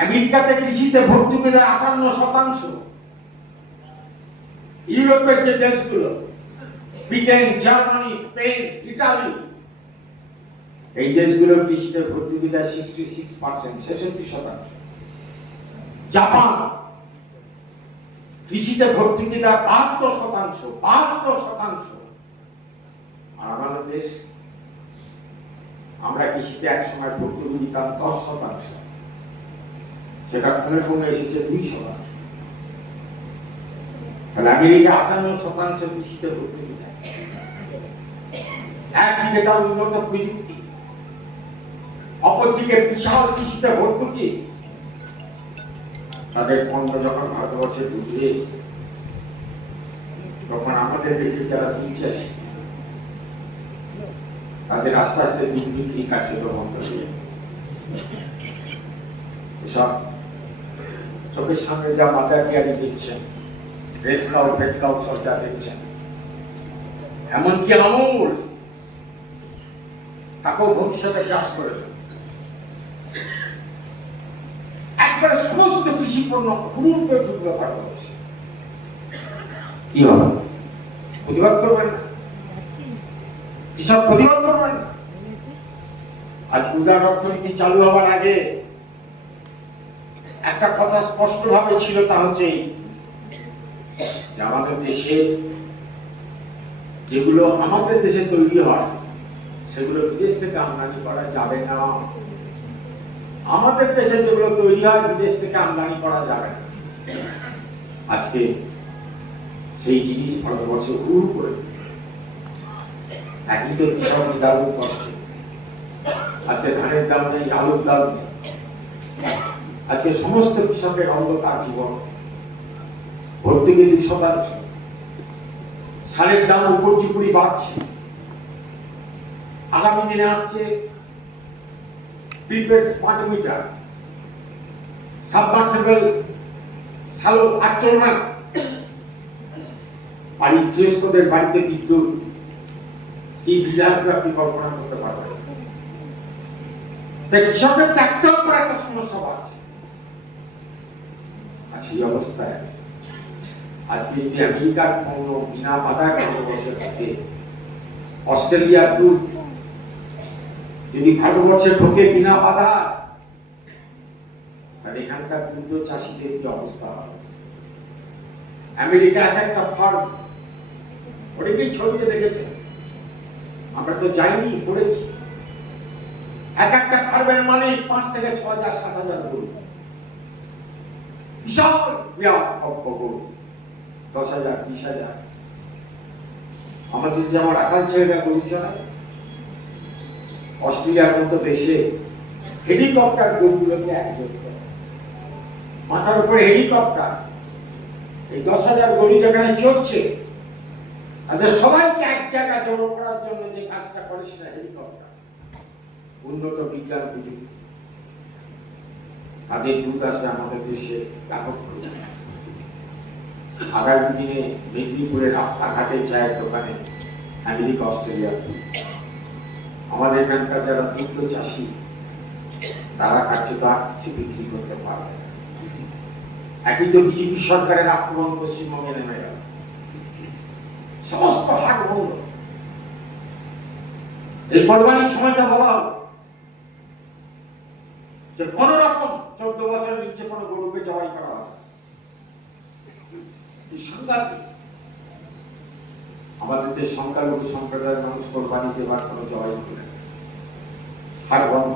আমেরিকাতে কৃষিতে ভর্তুকি দেয় 58%। ইউরোপের যে দেশগুলো ব্রিটেন, জার্মানি, স্পেন, ইটালি, এই দেশগুলো কৃষিতে ভর্তুকি দেয় 66%, 66%। জাপান কৃষিতে ভর্তুকি দেয় 72%, 72%। আর আমাদের দেশ, আমরা কৃষিতে এক সময় ভর্তুকি দিতাম 10%, সেটা কমে কমে এসেছে 2%। তাহলে আমেরিকা 58% কৃষিতে ভর্তুকি দেয়। একদিকে তার উন্নত প্রযুক্তি, অপরদিকে বিশাল কৃষিতে ভর্তুকি। তাদের পণ্য যখন ভারতবর্ষে ঢুকবে, তখন আমাদের দেশে যারা দুধ চাষী, তাদের আস্তে আস্তে দুধ বিক্রি কার্যত বন্ধ হয়ে এসব চোখের সামনে যা মাদার ডেয়ারি দেখছেন, রেড কাউ, রেড কাউ সব যা দেখছেন, এমনকি আমুল, তাকেও ভবিষ্যতে চাষ করে একবারে সমস্ত কৃষি পণ্য হুড়ুর করে ঢুকবে ভারতবর্ষে। কি হবে? প্রতিবাদ করবেন না? কৃষক প্রতিবাদ করবেন না? আজ উদার অর্থনীতি চালু হওয়ার আগে একটা কথা স্পষ্ট ভাবে ছিল, তা হচ্ছে যে আমাদের দেশে যেগুলো আমাদের দেশে তৈরি হয় সেগুলো বিদেশ থেকে আমদানি করা যাবে না। আমাদের দেশে যেগুলো তৈরি হয় বিদেশ থেকে আমদানি করা যাবে না। আজকে সেই জিনিস ভারতবর্ষে হুড় করে একই তো কৃষক দারুণ কষ্ট। আজকে ধানের দাম নেই, আলুর দাম নেই। আজকে সমস্ত কৃষকের অন্ধকার জীবন। ভর্তুকি 2%, সারের দাম উপর্যুপুরি বাড়ছে। আগামী দিনে আসছে প্রিপেড স্মার্ট মিটার, সাবমার্সিবল সালো আচরণ, বাড়ির গৃহস্থদের বাড়িতে বিদ্যুৎ, এই বিলাসগুলো আপনি কল্পনা করতে পারবেন। তাই কৃষকের চাকরির উপর একটা সমস্যা আছে। আর সেই অবস্থায় আজকে যদি আমেরিকার পণ্য বিনা বাধায় ভারতবর্ষে ঢোকে, অস্ট্রেলিয়ার দুধ যদি ভারতবর্ষে ঢোকে বিনা বাধা, তাহলে এখানকার দুধ চাষীদের কি অবস্থা হবে? আমেরিকা এক একটা ফার্ম, অনেকেই ছবিতে দেখেছে, আমরা তো যাইনি, পড়েছি। এক একটা ফার্মের মানে 5 থেকে 6 হাজার 7 হাজার গরু, বিশাল গরু, 10 হাজার 20 হাজার। আমাদের যেমন আকাল ছেলেরা গরু চড়ায়, অস্ট্রেলিয়ার মতো দেশে হেলিকপ্টার গরুগুলোকে একজোট করে, মাথার উপরে হেলিকপ্টার, এই 10 হাজার গরু যেখানে চড়ছে, তাদের সবাইকে এক জায়গায় জড়ো করার জন্য যে কাজটা করে সেটা হেলিকপ্টার। উন্নত বিজ্ঞান প্রযুক্তি, তাদের দুধ আসে আমাদের দেশে ব্যাপক। আগামী দিনে মেদিনীপুরের রাস্তাঘাটে চায়ের দোকানে আমেরিকা, অস্ট্রেলিয়া। আমাদের এখানকার যারা দুগ্ধ চাষী, তারা কার্যত আর কিছু বিক্রি করতে পারবে না। একই তো বিজেপি সরকারের আক্রমণ পশ্চিমবঙ্গে নেমে গেল, সমস্ত হাট বন্ধ। এই কোরবানির সময়টা বলা হলো যে কোন রকম 14 বছরের নিচে কোনো গরুকে জবাই করা হবে। সাংঘাতিক। আমাদের যে সংখ্যালঘু সম্প্রদায়ের মানুষ কোরবানি দেবার কোনো জবাই করে হাট বন্ধ।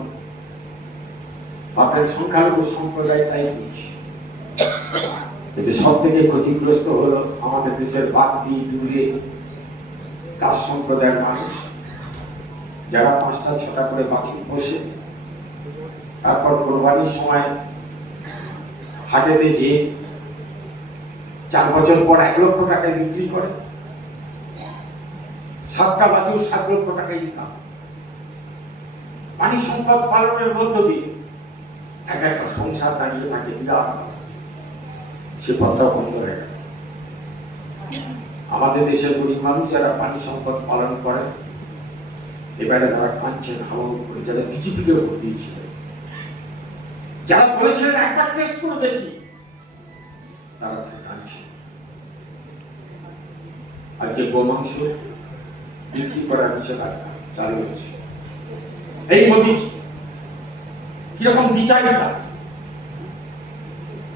আপনার সংখ্যালঘু সম্প্রদায় তাই এতে সব থেকে ক্ষতিগ্রস্ত হলো আমাদের দেশের বাকি দূরে দাস সম্প্রদায়ের মানুষ, যারা 5টা 6টা করে বাছুর বসে, তারপর কোরবানির সময় হাটেতে যে 4 বছর পর 1 লক্ষ টাকায় বিক্রি করে, 7টা বাছুর 7 লক্ষ টাকায় ইনকাম। পানি সম্পদ পালনের মধ্য দিয়ে এক একটা সংসার দাঁড়িয়ে থাকে, বিরাট সে পথটা বন্ধ হয়ে গেল। আমাদের দেশের গরিব মানুষ যারা পানি সম্পদ পালন করে, এবারে তারা কাঁদছেন হাওয়া করে, যারা বিজেপিকে ভোট দিয়েছিল, যারা বলেছিলেন একবার টেস্ট করে দেখি, তারা কাঁদছে। আজকে গোমাংস বিক্রি করার নিষেধাজ্ঞা চালু হয়েছে। এই মোদী কিরকম দ্বিচারিতা!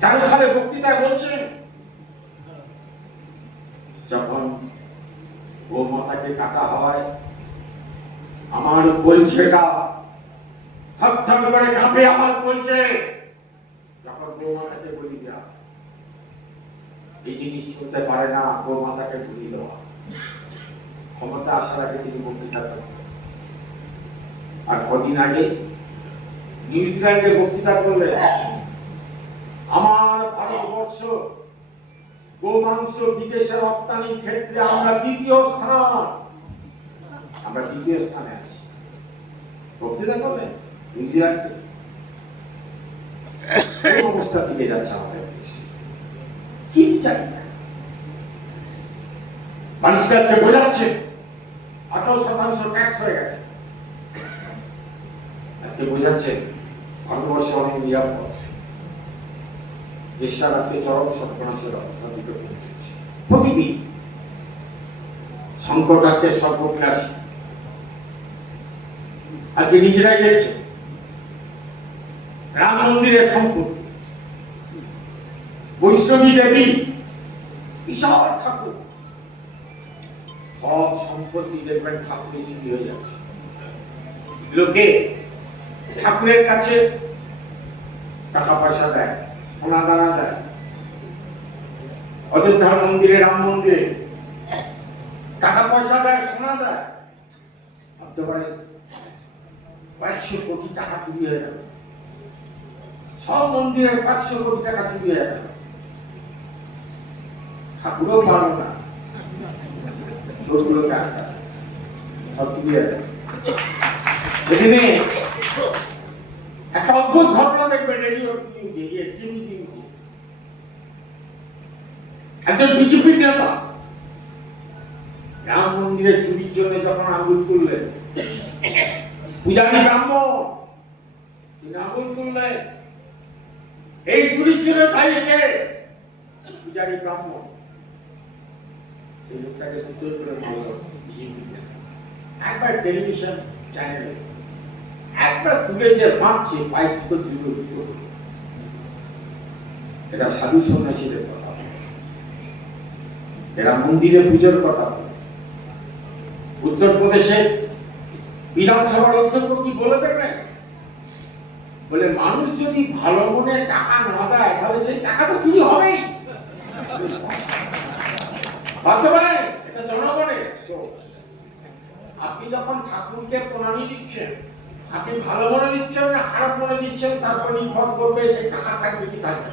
13 সালে বক্তৃতায় বলছেন, যখন গোমাতাকে কাটা হয় আমার কলজেটা থরথর করে কাঁপে, আমার কলজে। যখন গোমাতাকে বলি দেওয়া, এই জিনিস চলতে পারে না, গোমাতাকে বলি দেওয়া। ক্ষমতা আসার আগে তিনি বক্তৃতা করেন। আর কদিন আগে নিউজিল্যান্ডে বক্তৃতা করলেন, আমার ভারতবর্ষ গোমাংস বিদেশে রপ্তানির ক্ষেত্রে আমরা দ্বিতীয় স্থানে আছি। বক্তৃতা করলেন নিউজিল্যান্ডে। অবস্থা দিকে যাচ্ছে আমাদের দেশ। কি চাই মানুষকে আজকে বোঝাচ্ছে 18% ট্যাক্স হয়ে গেছে। আজকে বোঝাচ্ছে ভারতবর্ষ অনেক নিরাপদ। দেশটা আজকে চরম সর্বনাশের অবস্থা দিকে পৌঁছেছে। প্রতিদিন সংকট আজকে সর্বগ্রাসী। আজকে নিজেরাই দেখছে রাম মন্দিরের সম্পত্তি, বৈষ্ণবী দেবী বিশাল ঠাকুর, সব সম্পত্তি দেখবেন ঠাকুরের চুরি হয়ে যাচ্ছে। লোকে ঠাকুরের কাছে টাকা পয়সা দেয়, সোনা দানা দেয়। অযোধ্যার মন্দিরে, রাম মন্দিরে টাকা পয়সা দেয়, সোনা দেয়। ভাবতে পারেন 100 কোটি টাকা চুরি হয়ে গেল। সব মন্দিরের 500 কোটি টাকা চুরি হয়ে গেল। ঠাকুরও পারল না, চোরগুলোকে আটকা সব চুরি হয়ে গেল। সেদিনে একটা অদ্ভুত ঘটনা দেখবেন রেডিও টিভি। একজন বিজেপি নেতা রাম মন্দিরে চুরির জন্য যখন আঙুল তুললেন, পূজারী ব্রাহ্মণ তিনি আঙুল তুললেন, এই চুরির জন্য দায়ী কে? পূজারী ব্রাহ্মণ। সেই লোকটাকে ভিতর করে মারল বিজেপি নেতা। একবার টেলিভিশন চ্যানেলে একবার তুলে যে মারছে, পায়ে জুতো জুতো। এটা সাধু সন্ন্যাসীদের কথা, এরা মন্দিরে পুজোর কথা। উত্তরপ্রদেশে বিধানসভার অধ্যক্ষ কি বলে দেখবেন? বলে মানুষ যদি ভালো মনে টাকা না দেয় তাহলে সেই টাকা তো চুরি হবেই। ভাবতে পারেন এটা জনগণের। আপনি যখন ঠাকুরকে প্রণামী দিচ্ছেন, আপনি ভালো মনে দিচ্ছেন না খারাপ মনে দিচ্ছেন, তারপর নির্ভর করবে সে টাকা থাকবে কি থাকবে।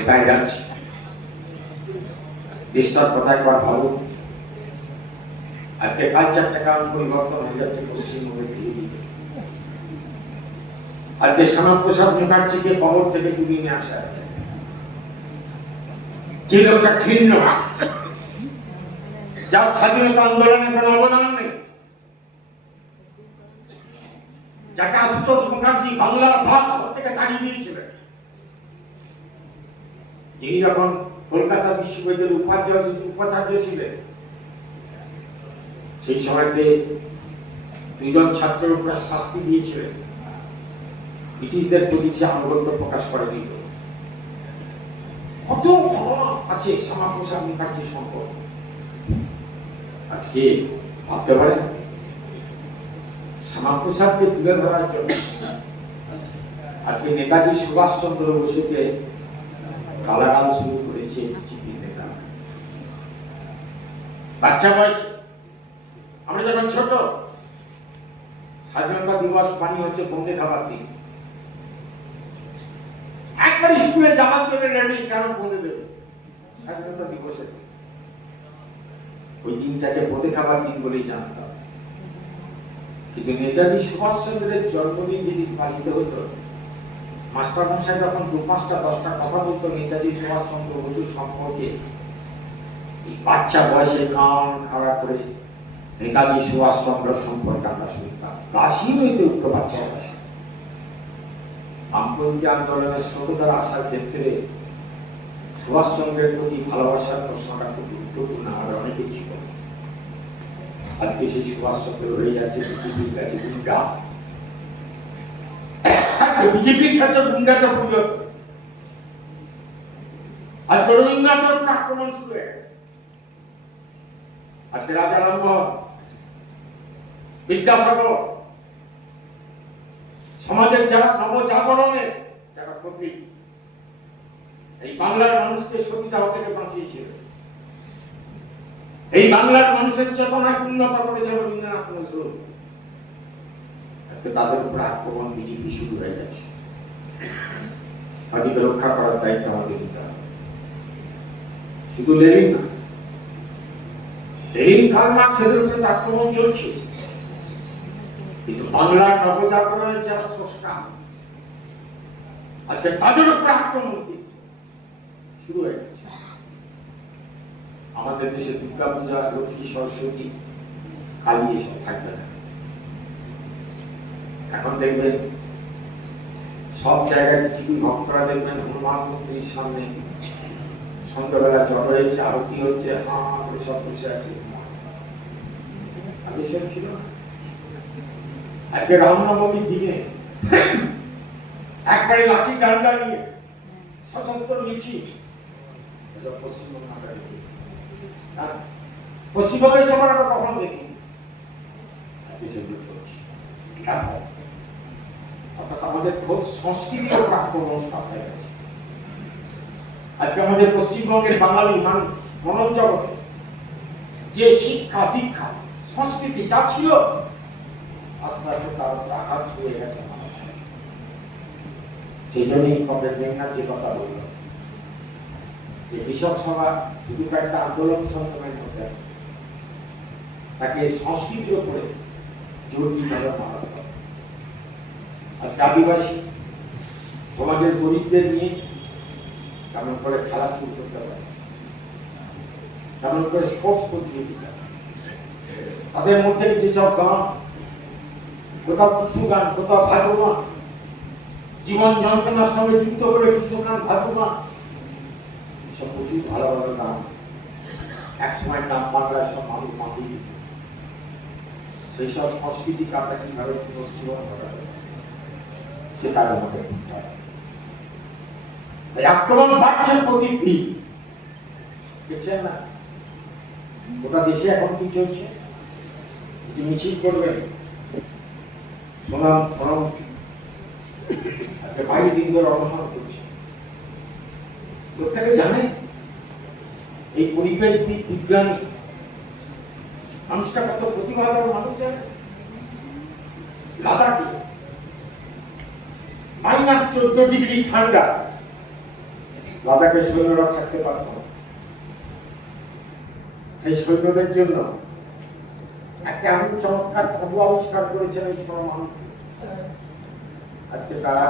এটাই যাচ্ছে দেশটার কথা একবার ভাবুন। আজকে কালচারটা কারণ পরিবর্তন হয়ে যাচ্ছে পশ্চিমবঙ্গের দিকে। আজকে শ্যামাপ্রসাদ মুখার্জিকে কবর থেকে তুলে নিয়ে আসা, যে লোকটা ঘৃণ্য, যার স্বাধীনতা আন্দোলনে কোনো অবদান নেই, যাকে আশুতোষ মুখার্জি বাংলার ভাগ থেকে তাড়িয়ে দিয়েছিলেন, যিনি যখন কলকাতা বিশ্ববিদ্যালয়ের উপাচার্য ছিলেন, সেই সময়তে 2জন ছাত্রের উপর শাস্তি দিয়েছিলেন। ব্রিটিশদের প্রতি সে আনুগত্য প্রকাশ করেনি। কত ঘটনা আছে শ্যামাপ্রসাদ মুখার্জির সম্পর্ক। আজকে ভাবতে পারেন শ্যামাপ্রসাদকে তুলে ধরার জন্য আজকে নেতাজি সুভাষচন্দ্র বসুকে গালাগাল শুরু করেছে বিজেপি নেতা। বাচ্চা বয়স, আমরা যখন ছোট, স্বাধীনতা দিবস মানে হচ্ছে বন্দে খাবার দিন। একবার স্কুলে যাওয়ার জন্য রেডি, কেন বন্দে দেবে স্বাধীনতা দিবসে? ওই দিনটাকে বন্দে খাবার দিন বলেই জানতাম। কিন্তু নেতাজি সুভাষচন্দ্রের জন্মদিন যেদিন পালিত হতো, মাস্টার মশাই যখন 2-5টা 10টা কথা বলতো নেতাজি সুভাষচন্দ্র বসুর সম্পর্কে, এই বাচ্চা বয়সে কান খাড়া করে নেতাজি সুভাষচন্দ্র সম্পর্কে আমরা শুনতাম। কাশি হইতে উঠতো বাচ্চা বয়সে। বামপন্থী আন্দোলনের স্রোতধার আসার ক্ষেত্রে সুভাষচন্দ্রের প্রতি ভালোবাসার প্রশ্নটা খুব গুরুত্বপূর্ণ। আর অনেকেই ছিল। আজকে সেই সুভাষচন্দ্র হয়ে যাচ্ছে বিজেপির কাছে গুন্ডা। বিজেপির কাছে গুন্ডা তো পুজো। আজকে রবীন্দ্রনাথের আক্রমণ শুরু হয়ে গেছে। আজকে রাজা রামমোহন, বিদ্যাসাগর, সমাজের যারা নবজাগরণের যারা প্রতীক, এই বাংলার মানুষকে সতীদাহ থেকে বাঁচিয়েছিল, এই বাংলার মানুষের চেতনাকে উন্নত করেছে রবীন্দ্রনাথ নজরুল। তাদের উপর আক্রমণ বিজেপি শুরু হয়ে গেছে। তাদেরকে রক্ষা করার দায়িত্ব আমাদের নিতে হবে। শুধু লেনিন না, লেনিন কার্ল মার্ক্সের উপর আক্রমণ চলছে, কিন্তু বাংলার নবজাগরণের যারা স্রষ্টা, আজকে তাদের উপর আক্রমণ শুরু হয়ে গেছে। আমাদের দেশে দুর্গা পূজা, লক্ষ্মী, সরস্বতী, কালী এসব থাকবে না। এখন দেখবেন সব জায়গায় পৃথিবী ভক্তরা দেখবেন হনুমান মন্দিরের সামনে সন্ধ্যাবেলা জড়ো হয়েছে, আরতি হচ্ছে, সব বসে আছে। আগে সব ছিল না। আজকে রামনবমীর দিনে একবারে লাঠি ডান্ডা নিয়ে সশস্ত্র মিছিল পশ্চিমবঙ্গে সবার আমরা কখন দেখি। আজকে সেগুলো চলছে। অর্থাৎ আমাদের সংস্কৃতির উপর আক্রমণ হয়ে গেছে। আজকে আমাদের পশ্চিমবঙ্গের বাঙালি মানব জগতে যে শিক্ষা, দীক্ষা, সংস্কৃতি যা ছিল, আস্তে আস্তে তার আঘাত হয়ে গেছে। সেই জন্যই কমরেড মেঘনাথ যে কথা বলল, যে কৃষক সভা শুধু একটা আন্দোলন সংগ্রামের মধ্যে, তাকে সংস্কৃতির উপরে জোর দিতে হবে। আজকে আদিবাসী সমাজের গরিবদের নিয়ে কেমন করে খেলা শুরু করতে পারে, কেমন করে স্পোর্টস প্রতিযোগিতা, তাদের মধ্যে যেসব গান, কোথাও কিছু গান, কোথাও ভাগ্য গান, জীবন যন্ত্রণার সঙ্গে যুক্ত করে কিছু গান, ভাগ্য গান, সব প্রচুর ভালো ভালো গান। একসময় নাম বাংলার সব মানুষ মাতিয়ে দিত। সেই সব সংস্কৃতিকে আমরা কিভাবে পুনর্জীবন ঘটাবো, সেটা আমাদের আক্রমণ বাড়ছে প্রতিদিন। দেখছেন না গোটা দেশে এখন কি চলছে? মিছিল করবেন আজকে 22 দিন ধরে অবস্থান করছে। প্রত্যেকে জানে এই পরিবেশ বিজ্ঞান মানুষটা কত প্রতিভাবান মানুষ জানে। লাদাখে -14 ডিগ্রি ঠান্ডা, লাদাখের সৈন্যরা থাকতে পারত। সেই সৈন্যদের জন্য একটা এমন চমৎকার তাবু আবিষ্কার করেছেন এই সব মানুষ। আজকে তারা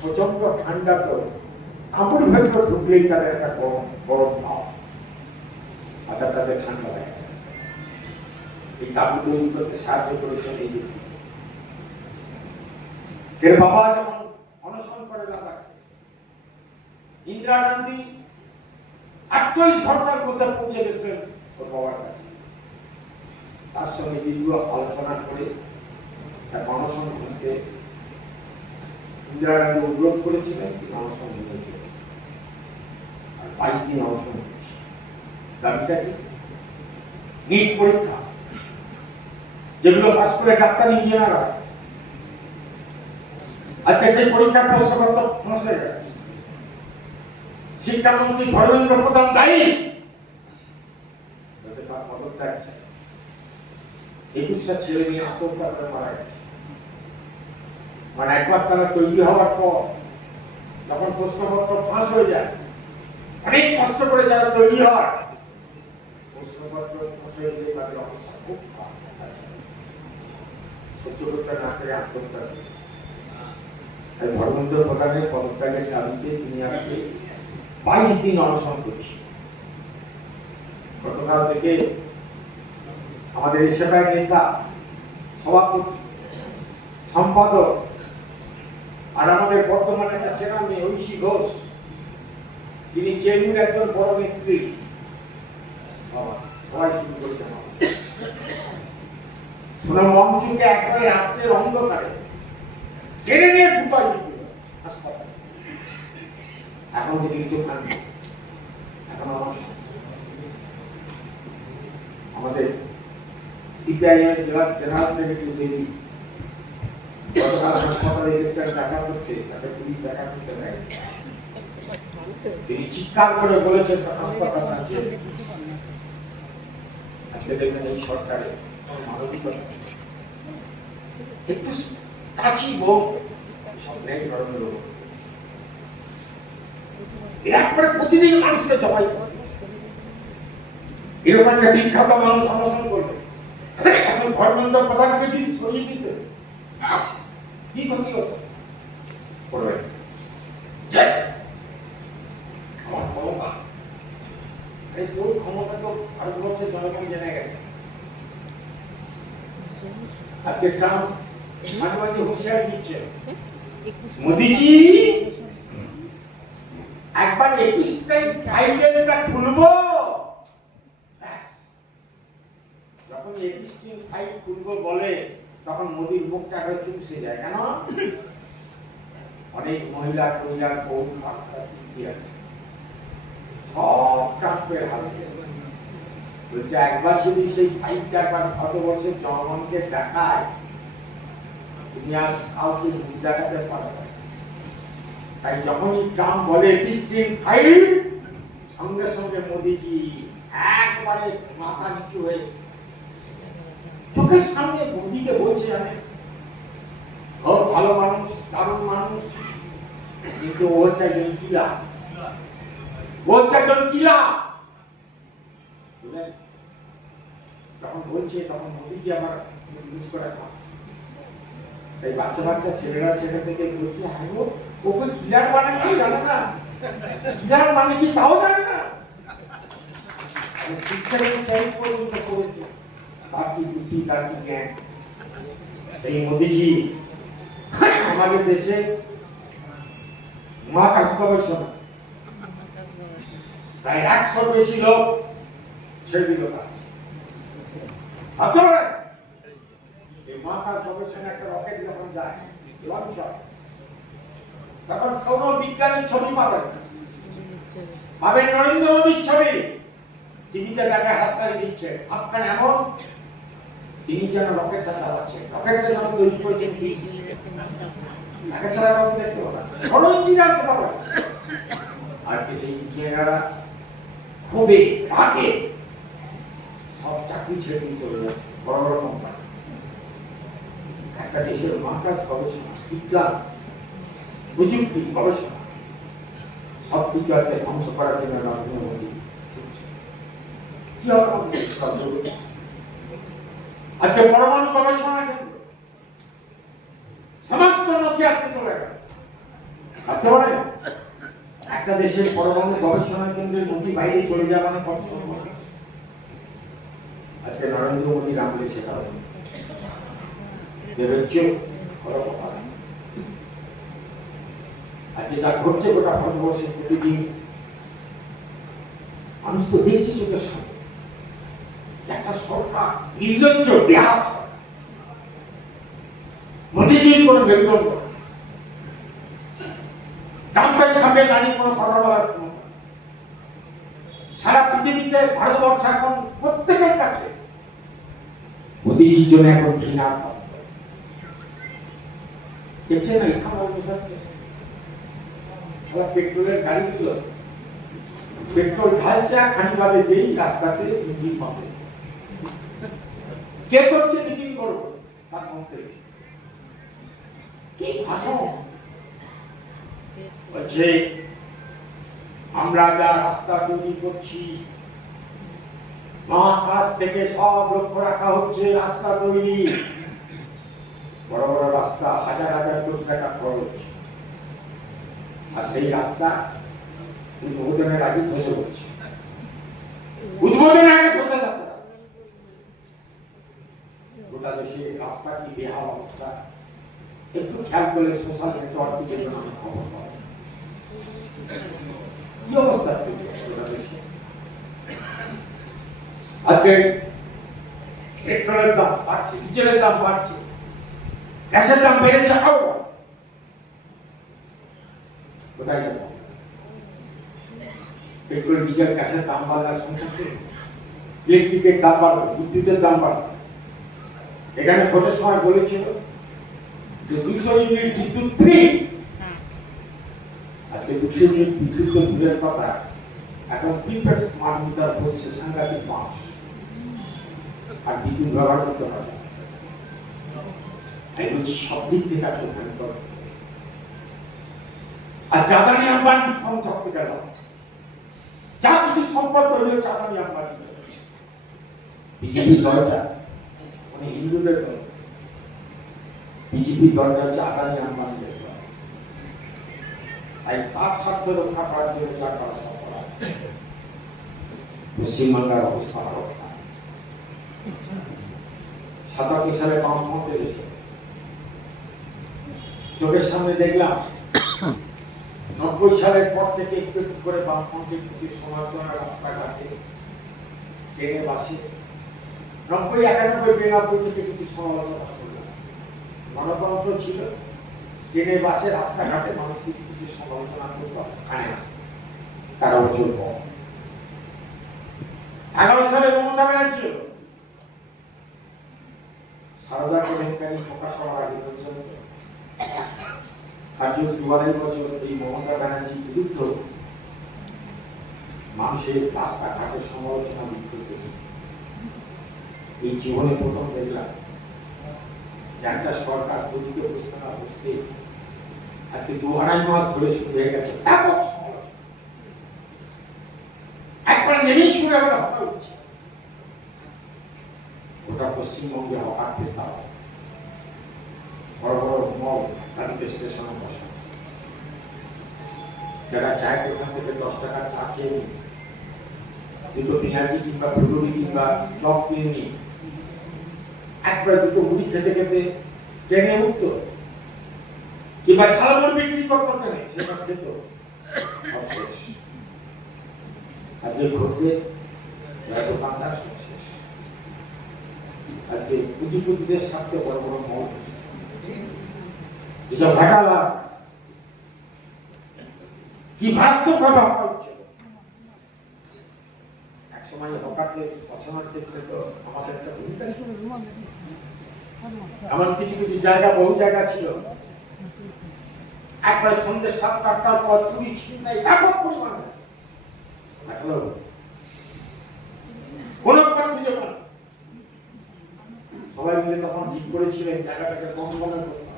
প্রচন্ড ঠান্ডা তো তাঁবুর ভেতর ঢুকলেই তাদের একটা গরম ভাব, অর্থাৎ তাদের ঠান্ডা লাগে। এই তাঁবু তৈরি করতে সাহায্য করেছেন এই ব্যক্তি। এর বাবা যেমন অনশন করে লাদাখে, ইন্দিরা গান্ধী 48 ঘন্টার মধ্যে পৌঁছে গেছেন ওর বাবার কাছে। তার সঙ্গে দীর্ঘ আলোচনা করে তার অনশন করতে ইন্দিরা গান্ধী অনুরোধ করেছিলেন, তিনি অনশন করেছিলেন। আর 22 দিন অনশন করেছে। দাবিটা কি? নিট পরীক্ষা, যেগুলো পাস করে ডাক্তার ইঞ্জিনিয়ার হয়, আজকে সেই পরীক্ষার প্রশ্নপত্র ফাঁস হয়ে গেছে। শিক্ষামন্ত্রী ধর্মেন্দ্র প্রধান দায়ী, তার পদত্যাগ চাই। 21টা ছেলে নিয়ে আত্মহত্যা করে মারা গেছে। মানে একবার তারা তৈরি হওয়ার পর যখন প্রশ্নপত্র ফাঁস হয়ে যায়, অনেক কষ্ট করে যারা তৈরি হয়, প্রশ্নপত্র ফাঁস হয়ে গেলে তাদের অবস্থা খুব খারাপ। সহ্য করতে না করে আত্মহত্যা করে। ধর্মেন্দ্র প্রধানের পদত্যাগের দাবিতে তিনি আজকে 22 দিন অনশন করছি। গতকাল থেকে আমাদের এসএফআই নেতা, সভাপতি, সম্পাদক আর আমাদের বর্তমানে একটা চেনা মেয়ে ঐশী ঘোষ, তিনি জেএনইউর একজন বড় নেত্রী। সবাই শুরু করেছেন শোনা মঞ্চকে একবারে রাত্রের অন্ধকারে টেনে নিয়ে ঢুকাই হাসপাতালে। এখন যদি কিছু খান, এখন আমাদের সিপিআইএম জেনারেল সেক্রেটারি দেবী গতকাল হাসপাতালে এসেছেন দেখা করতে, তাকে পুলিশ দেখা করতে নেয়। তিনি চিৎকার করে বলেছেন হাসপাতাল আছে। আজকে দেখবেন এই সরকারে মানবিকতা একটু কাছি বোধ সব নেই ধরনের লোক। একবার প্রতিদিন মানুষকে জবাই করে এরকম একটা বিখ্যাত মানুষ অনশন করবে, এখন ধর্মেন্দ্র প্রধানকে যদি ছড়িয়ে দিতে কি ক্ষতি হতো? আমার ক্ষমতা, এই তোর ক্ষমতা তো ভারতবর্ষের জনগণ জেনে গেছে। আজকে ট্রাম্প মাঝে মাঝে হুঁশিয়ারি দিচ্ছে, মোদিজি একবার 21টাই ফাইলটা খুলবো, যখন 21টি ফাইল খুলবো বলে তখন মোদির মুখটা চুপসে যায়। কেন? অনেক মহিলা কল্যাণ বহু আছে, সব ট্রাম্পের হাতে। বলছে একবার যদি সেই ফাইলটা একবার ভারতবর্ষের জনগণকে দেখায়, তুমি আর কাউকে মুখ দেখাতে পারবে। তাই যখনই ট্রাম্প বলে 21টি ফাইল, সঙ্গে সঙ্গে মোদিজি একবারে মাথা নিচু হয়ে চোখের সামনে মোদিকে বলছে, জানে ওর ভালো মানুষ, দারুণ মানুষ, কিন্তু ওর চাইজন কিলা, ওর চাইজন কিলা। তখন বলছে, তখন মোদিজি আমার ইউজ করে এই বাচ্চা বাচ্চা ছেলেরা সেখান থেকে বলছে, হ্যাঁ ওকে কিলার মানে কি জানে না, কিলার মানে কি তাও জানে না। সেই মোদিজি আমাদের দেশে মহাকাশ গবেষণা প্রায় 100 বেশি লোক ছেড়ে দিল। এই মহাকাশ গবেষণা একটা রকেট যখন যায় লঞ্চ হয়, তখন কোন বিজ্ঞানীর ছবি পাবেন, পাবেন নরেন্দ্র মোদীর ছবি। টিভিতে দেখা হাততালি দিচ্ছে, আপনার এমন তিনি যেন রকেটটা চালাচ্ছেন, রকেটটা যখন তৈরি করেছেন ছাড়া কাউকে দেখতে পাবেন, বড় ইঞ্জিনিয়ার পাবেন। আজকে সেই ইঞ্জিনিয়াররা খুবই আগে সব চাকরি ছেড়ে দিয়ে চলে যাচ্ছে বড় বড় কোম্পানি। একটা দেশের মহাকাশ গবেষণা, বিজ্ঞান, প্রযুক্তি গবেষণা সব কিছু আছে ধ্বংস করার জন্য নরেন্দ্র মোদী। আজকে পরমাণু গবেষণা কেন্দ্র সমস্ত নথি আজকে চলে গেল। ভাবতে পারেন একটা দেশের পরমাণু গবেষণা কেন্দ্রের নথি বাইরে চলে যাওয়া মানে কত সম্ভব। আজকে নরেন্দ্র মোদীর আমলে সেটা হবে আজকে যা ঘটছে গোটা ভারতবর্ষে প্রতিদিন মানুষ তো দেখছে চোখের সামনে। একটা সরকার নির্লজ্জ ব্যাস মোদীজির কোন বেতন ট্রাম্পের সামনে দাঁড়িয়ে কোনো কথা বলার ক্ষমতা। সারা পৃথিবীতে ভারতবর্ষ এখন প্রত্যেকের কাছে মোদীজির জন্য এখন ঘৃণা দেখছে না। এখানে বসাচ্ছে পেট্রোলের গাড়িগুলো পেট্রোল ঢালছে, খানি বাদে যেই রাস্তাতে মিটিং পাবে। কে করছে মিটিং করবো তার মধ্যে কি ভাষণ বলছে, আমরা যা রাস্তা তৈরি করছি মহাকাশ থেকে সব লক্ষ্য রাখা হচ্ছে রাস্তা তৈরি, বড় বড় রাস্তা হাজার হাজার কোটি টাকা খরচ, আর সেই রাস্তা উদ্বোধনের আগে ধসে পড়ছে, উদ্বোধনের আগে ধসে যাচ্ছে। গোটা দেশে রাস্তা কি বেহাল অবস্থা, একটু খেয়াল করলে সোশ্যাল নেটওয়ার্ক থেকে অনেক খবর পাওয়া যায়। কি অবস্থা আজকে পেট্রোলের দাম বাড়ছে, ডিজেলের দাম বাড়ছে, গ্যাসের দাম বেড়েছে, কোথায় যাব? পেট্রোল ডিজেল গ্যাসের দাম বাড়লে সংসার চলবে, ইলেকট্রিকের দাম বাড়বে, বিদ্যুতের দাম বাড়বে। এখানে ভোটের সময় বলেছিল যে 200 ইউনিট বিদ্যুৎ ফ্রি, আজকে 200 ইউনিট বিদ্যুৎ তো দূরের কথা, এখন প্রিপেড স্মার্ট মিটার বসছে সাংঘাতিক মাস, আর বিদ্যুৎ ব্যবহার করতে পারবে। আমি বলছি সব দিক থেকে আছে ভয়ঙ্কর। আজকে আদানি আম্বানি ফোন থাকতে গেল, যা কিছু সম্পদ তৈরি হচ্ছে আদানি আম্বানি। বিজেপি দলটা মানে হিন্দুদের দল, বিজেপি দলটা হচ্ছে আদানি আম্বানিদের দল। তাই তার স্বার্থ রক্ষা করার জন্য যা করা সব করা। পশ্চিমবাংলার অবস্থা আরো ৭৭ সালে বামফ্রন্ট এসেছে, চোখের সামনে দেখলাম ৯০ সালের পর থেকে একটু একটু করে বামফ্রন্টের প্রতি সমালোচনা রাস্তাঘাটে, ট্রেনে, বাসে ৯০, ৯১, ৯২ থেকে কিছু সমালোচনা করলাম। গণতন্ত্র ছিল, ট্রেনে, বাসে, রাস্তাঘাটে মানুষ কিছু কিছু সমালোচনা করত, কানে আসত, তারা চলব। ১১ সালে মমতা ব্যানার্জি সারদা কেলেঙ্কারি প্রকাশ হওয়ার আগে পর্যন্ত কার্য ২-২.৫ বছর এই মমতা ব্যানার্জির বিরুদ্ধে মানুষের রাস্তাঘাটে সমালোচনা বিক্ষোভ করেছে। এই জীবনে প্রথম দেখলাম যে একটা সরকার গঠিত বসতে না বসতে আজকে ২-২.৫ মাস ধরে শুরু হয়ে গেছে ব্যাপক সমালোচনা। একবার নেমেই শুরু হয়ে হওয়া উচিত। গোটা পশ্চিমবঙ্গে হকারদের তারা বড় বড় মল তাদেরকে স্টেশনে বসা, যারা চায় ওখান থেকে 10 টাকা চা খেয়ে নি, দুটো পেঁয়াজি কিংবা ফুলুরি কিংবা চপ কিনে নি, একবার দুটো মুড়ি খেতে খেতে ট্রেনে উঠতো, কিংবা ঝালমুড়ি বিক্রি করতো ট্রেনে, সেটা খেত। আজকে ঘুরতে দোকানদার সব শেষ। আজকে পুঁজিপতিদের স্বার্থে বড় বড় মল, এসব ঘাটালা কি মারাত্মক প্রভাব হচ্ছে। একসময় হকারদের পছন্দের ক্ষেত্রে তো আমাদের একটা ভূমিকা ছিল, এমন কিছু কিছু জায়গা, বহু জায়গা ছিল একবার সন্ধ্যে ৭-৮টার পর চুরি ছিনতাই ব্যাপক পরিমাণে, কোন পথ খুঁজে পান। সবাই মিলে তখন ঠিক করেছিলেন জায়গাটাকে কম মনে করতে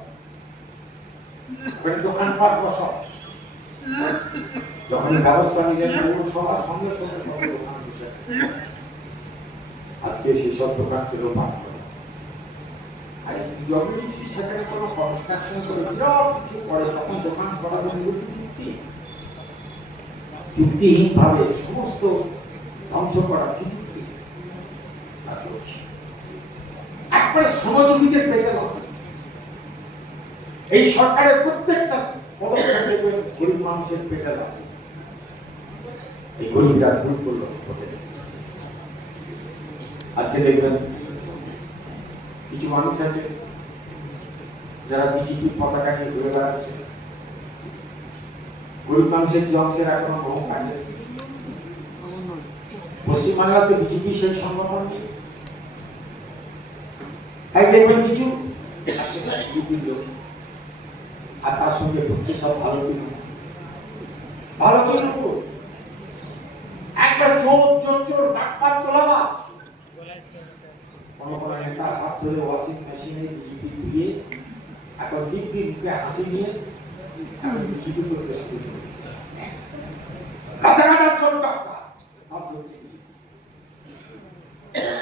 হবে, দোকানপাট বসা। যখন ব্যবস্থা নিলেন সবার সঙ্গে সঙ্গে দোকান বসে, আজকে সেই সব দোকানকে লোপাট করে। আর সেখানে কোনো কনস্ট্রাকশন করে বিরাট কিছু করে, তখন দোকান করা চুক্তিহীন ভাবে সমস্ত ধ্বংস করা চুক্তি একবারে সহযোগীদের পেতে হবে। এই সরকারের প্রত্যেকটা পদক্ষেপে গরিব মানুষের পেটে লাগে, এই গরিব যার ভুল করলো। আজকে দেখবেন কিছু মানুষ আছে যারা বিজেপি পতাকা নিয়ে ঘুরে বেড়াচ্ছে, গরিব মানুষের যে অংশের এখনো অহংকার নেই। পশ্চিমবাংলাতে বিজেপি সেই সংগঠন নেই। দেখবেন কিছু আর তার সঙ্গে ভক্তি সব ভালো কিনা ভালো কিনা একটা চোর চোর চোর ডাক্তার চলাবা কোনো কোনো নেতার হাত ধরে ওয়াশিং মেশিনে বিজেপি দিয়ে এখন দিব্যি মুখে হাসি নিয়ে বিজেপি করতে শুরু করে রাতারাতা চোর ডাক্তার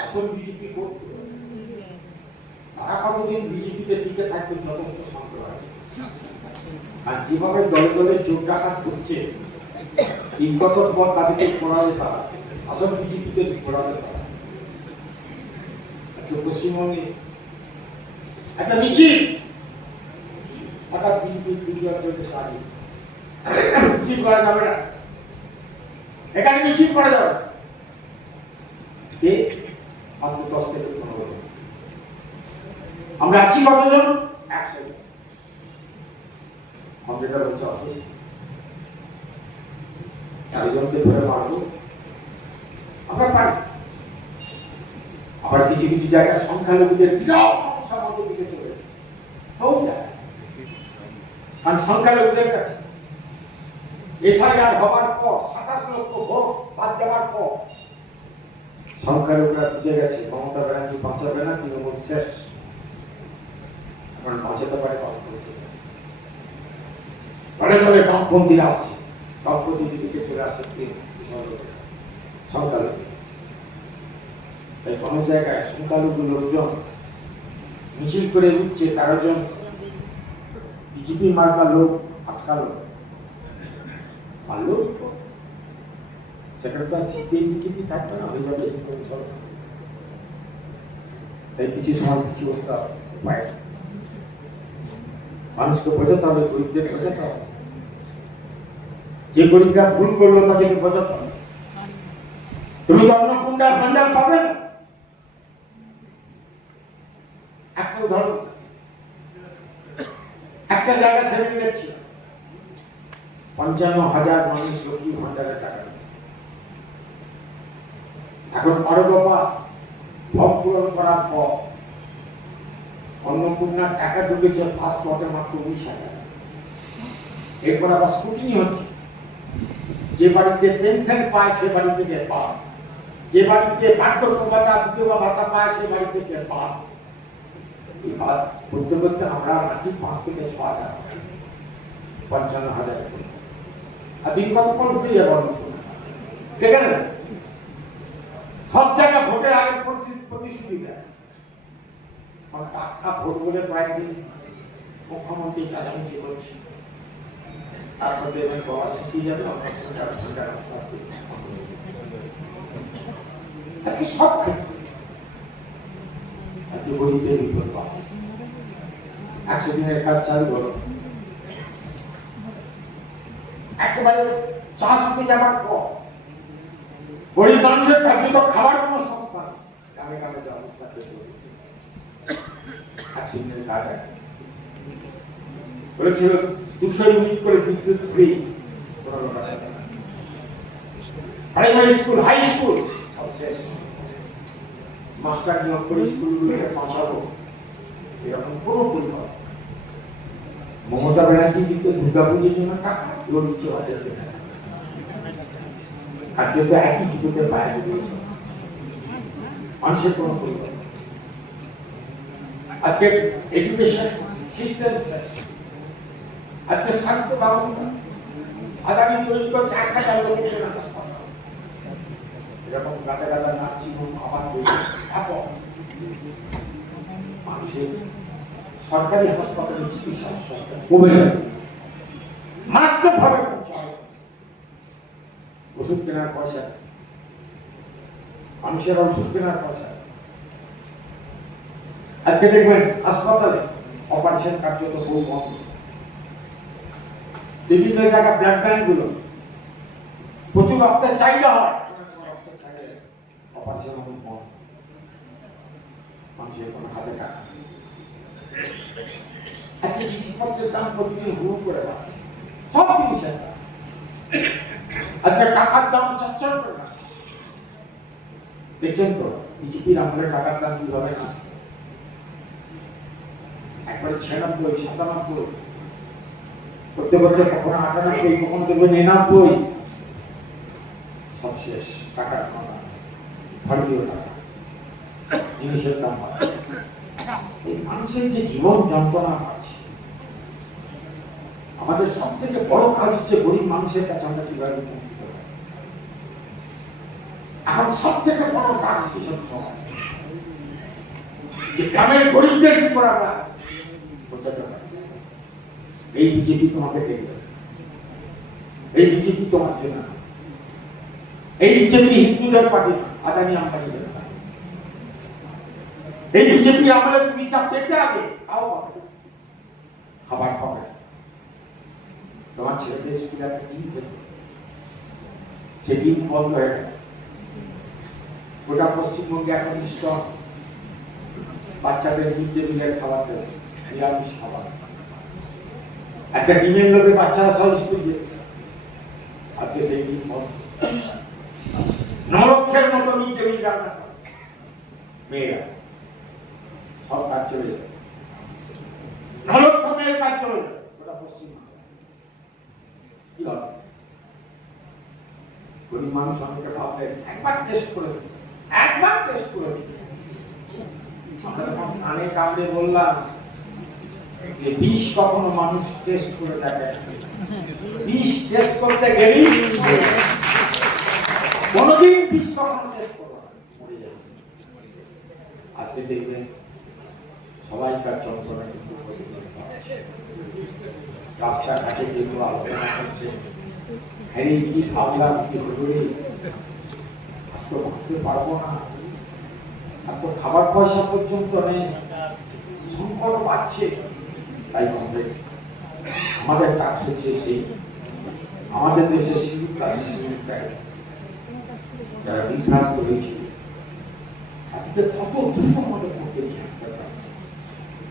আসল বিজেপি করতে তারা কতদিন বিজেপিতে টিকে থাকবে যথেষ্ট সন্দেহ আছে। আর যেভাবে দলে দলে চোর ডাকাত করছে ৩ বছর পর তাদেরকে পড়ালে তারা আসল বিজেপিতে পড়ালে তারা। পশ্চিমবঙ্গে একটা মিছিল হঠাৎ বিজেপির দুর্যোগ চলতে সাহায্য মিছিল করা যাবে না, এখানে মিছিল করা যাবে মাত্র 10 থেকে 15 জন। আমরা আছি কতজন? 100 জন। কম্পিউটার হচ্ছে অফিস, 4 জনকে ধরে মারবো আমরা পারি। আবার কিছু কিছু জায়গায় সংখ্যালঘুদের বিরাট সমাজের দিকে চলে এসেছে, কারণ সংখ্যালঘুদের কাছে এসআইআর হবার পর 27 লক্ষ ভোট বাদ দেওয়ার পর সংখ্যালঘুরা বুঝে গেছে মমতা ব্যানার্জি বাঁচাবে না, তৃণমূল শেষ। এখন বাঁচাতে পারে দলে দলে বামপন্থীরা আসছে, বামপন্থী দিকে চলে আসছে সংখ্যালঘু। তাই কোনো জায়গায় সংখ্যালঘু লোকজন মিছিল করে উঠছে, 13 জন বিজেপি মার্কা লোক আটকালো, মারলো, সেখানে তো আর সিপিএম বিজেপি থাকবে না, হয়ে যাবে। তাই কিছু সময় কিছু অবস্থা পায়, মানুষকে বোঝাতে হবে, গরিবদের বোঝাতে হবে। যে গরিবরা ভুল করলো তাদেরকে বোঝাতে হবে। তুমি তো অন্নপূর্ণার ভান্ডার পাবে না। একটা উদাহরণ, একটা জায়গা সেভিং দেখছি 55,000 মানুষ লক্ষ্মী ভান্ডারের টাকা। এখন আরো বাবা ভোগ পূরণ করার পর অন্নপূর্ণার টাকা ঢুকেছে পাসপোর্টে মাত্র 19,000। এরপর আবার স্কুটিনি হচ্ছে, যে বাড়িতে পেনশন পায় সে বাড়ি থেকে পায়, যে বাড়িতে বার্ধক্য ভাতা বিধবা ভাতা পায় সে বাড়ি থেকে পায়। এবার করতে করতে আমরা নাকি 5 থেকে 6,000 55,000 আর দিন কত পর উঠে যাবো দেখেন। সব জায়গায় ভোটের আগে প্রতিশ্রুতি দেয়, টাকা ভোট বলে কয়েকদিন মুখ্যমন্ত্রী চাঁদামুচি করছে, তারপর দেবেন বাবা শিখিয়ে যাবে সব ক্ষেত্রে গরিবদের বিপদ পাচ্ছে। 100 দিনের কাজ চালু করো, একেবারে চাষ হতে যাবার পর গরিব মানুষের কার্যত খাবার কোনো সংস্থা নেই, গ্রামে গ্রামে যে অবস্থা বলেছিল 200 ইউনিট করে বিদ্যুৎ free, primary school high school সব শেষ, মাস্টার নিয়োগ করে স্কুলগুলোকে বাঁচাবো, এরকম কোনো পরিকল্পনা। মমতা ব্যানার্জি কিন্তু দুর্গাপুজোর জন্য টাকা দিচ্ছে আর যেহেতু একই কিছুতে বাইরে দিয়েছে মানুষের কোনো পরিকল্পনা। আজকে এডুকেশন সিস্টেম শেষ, আজকে স্বাস্থ্য ব্যবস্থা আগামী তৈরি করছে 1,000 লোকের জন্য হাসপাতাল, এরকম গাদা গাদা নার্সিংহোম আবার মানুষের সরকারি হাসপাতালে চিকিৎসা কমে যাবে, মারাত্মকভাবে ওষুধ কেনার পয়সা, মানুষের ওষুধ কেনার পয়সা। আজকে দেখবেন হাসপাতালে অপারেশন কার্যত বহু বন্ধ, বিভিন্ন জায়গায় ব্লাড ব্যাংক গুলো প্রচুর রক্তের চাহিদা হয়, অপারেশন বন্ধ, মানুষের কোনো হাতে টাকা। আজকে জিনিসপত্রের দাম প্রতিদিন হুড় করে বাড়ছে, সব জিনিসের দাম। আজকে টাকার দাম চচ্চর করে না, দেখছেন তো বিজেপির আমলে টাকার দাম কিভাবে না, একবারে 96, 97 করতে করতে কখনো 98, কখনো দেখবেন 99, সব শেষ। টাকার টাকা, ভারতীয় টাকা, জিনিসের দাম বাড়ছে। এই মানুষের যে জীবন যন্ত্রণা পাচ্ছে, আমাদের সব থেকে বড় কাজ হচ্ছে গরিব মানুষের কাছে আমরা কিভাবে পৌঁছতে পারি। এখন সব থেকে বড় কাজ কিসব যে গ্রামের গরিবদের কি করে আমরা বোঝাতে পারি। এই বিজেপি তোমাকে দেখবে, এই বিজেপি তোমার জন্য, এই বিজেপি হিন্দুদের পার্টি, আদানি আম্বানি, এই বিজেপি আমলে তুমি যা পেতে আগে তাও খাবার পাবে না। তোমার ছেলেদের স্কুলে একটা ডিম খেত, সে ডিম বন্ধ হয়ে গেল। গোটা পশ্চিমবঙ্গে এখন স্টক বাচ্চাদের মিড ডে মিলের খাবার দেবে, নিরামিষ খাবার। একটা ডিমের লোভে বাচ্চারা সব স্কুল যেত, আজকে সেই ডিম বন্ধ। 9 লক্ষের মতো মিড ডে মিল রান্না করে মেয়েরা, সব কাজ চলে যাবে। 9 লক্ষ মেয়ের কাজ চলে যাবে গোটা পশ্চিমবঙ্গে। কি হবে? গরিব মানুষ আমাকে ভাবলেন একবার টেস্ট করে দিন, একবার টেস্ট করে দিন। আমরা তখন কানে কামড়ে বললাম যে বিষ কখনো মানুষ টেস্ট করে দেখে, বিষ টেস্ট করতে গেলেই কোনদিন বিষ কখনো টেস্ট করবো না, মরে যাবে। আজকে দেখবেন সবাইকার যন্ত্রণা কিন্তু রাস্তাঘাটে যেগুলো আলোচনা করছে, হ্যাঁ কি ভাবলাম কি করে আর তো বুঝতে পারবো না, আর তো খাবার পয়সা পর্যন্ত নেই, সংকট বাড়ছে। তাই আমাদের কাজ হচ্ছে সেই আমাদের দেশের যারা বিভ্রান্ত হয়েছিল তাদের কত দ্রুত আমাদের পক্ষে নিয়ে আসতে পারে।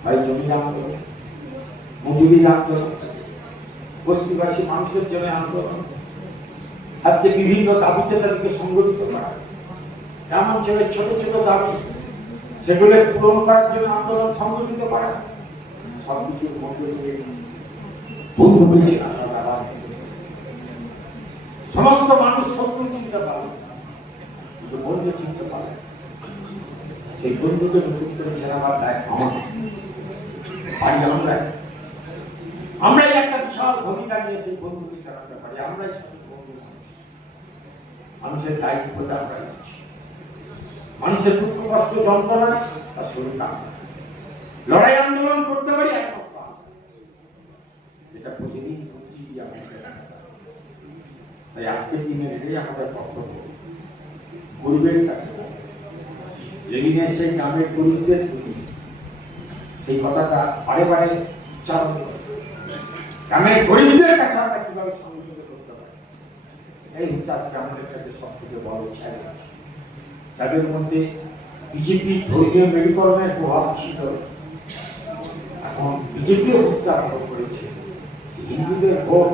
ভাই জমি আন্দোলন, মজুরির আন্দোলন, বস্তিবাসী মানুষের জন্য আন্দোলন, আজকে বিভিন্ন দাবিতে তাদেরকে সংগঠিত করা, গ্রামাঞ্চলের ছোট ছোট দাবি সেগুলো পূরণ করার জন্য আন্দোলন সংগঠিত করা, সবকিছুর মধ্যে দিয়ে বন্ধু পেয়েছে। সমস্ত মানুষ সত্য চিনতে পারে, কিন্তু বন্ধু চিনতে পারে। সেই বন্ধুকে নতুন করে চেনাবার দায় আমার, পারি আমরাই একটা বিশাল ভূমিকা নিয়ে সেই বন্ধুকে চালাতে পারি। আমরাই বন্ধু, মানুষের দায়িত্বটা আমরা নিচ্ছি, মানুষের দুঃখ কষ্ট যন্ত্রণা তার শরীর লড়াই আন্দোলন করতে পারি একমাত্র, এটা প্রতিদিন করছি। তাই আজকের দিনে এটাই আমাদের কর্তব্য, গরিবের কাছে লেনিনের সেই গ্রামের গরিবদের সেই কথাটা বারে বারে উচ্চারণ করে, গ্রামের গরিবদের কাছে আমরা কিভাবে সংগঠিত করতে পারি, এই হচ্ছে আজকে আমাদের কাছে সব থেকে বড় চ্যালেঞ্জ। যাদের মধ্যে বিজেপি ধর্মীয় মেরুকরণের প্রভাব ছিল, এখন বিজেপিও বুঝতে আরম্ভ করেছে হিন্দুদের ভোট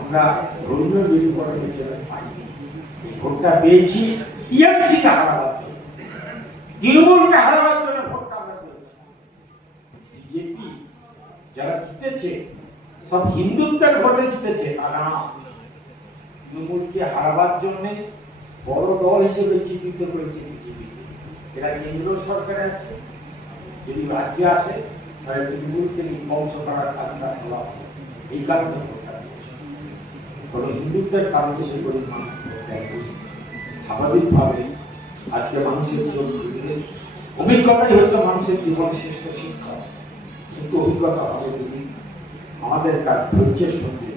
আমরা ধর্মীয় মেরুকরণের জন্য পাইনি, এই ভোটটা পেয়েছি টিএমসিকে হারাবার জন্য, তৃণমূলকে হারাবার জন্য ভোটটা আমরা পেয়েছি। বিজেপি যারা জিতেছে সব হিন্দুত্বের ভোটে জিতেছে, তারা তৃণমূলকে হারাবার জন্য বড় দল হিসেবে চিহ্নিত করেছে বিজেপি। এরা কেন্দ্র সরকারে আছে, যদি রাজ্যে আসে তাহলে তৃণমূলকে ধ্বংস করার কাজটা করা হবে। এই কারণে কোনো হিন্দুত্বের কারণে সে গরিব মানুষ স্বাভাবিকভাবে আজকে মানুষের অভিজ্ঞতাই হচ্ছে মানুষের জীবন শ্রেষ্ঠ শিক্ষা। কিন্তু অভিজ্ঞতা হবে যদি আমাদের কাজ ধৈর্যের সঙ্গে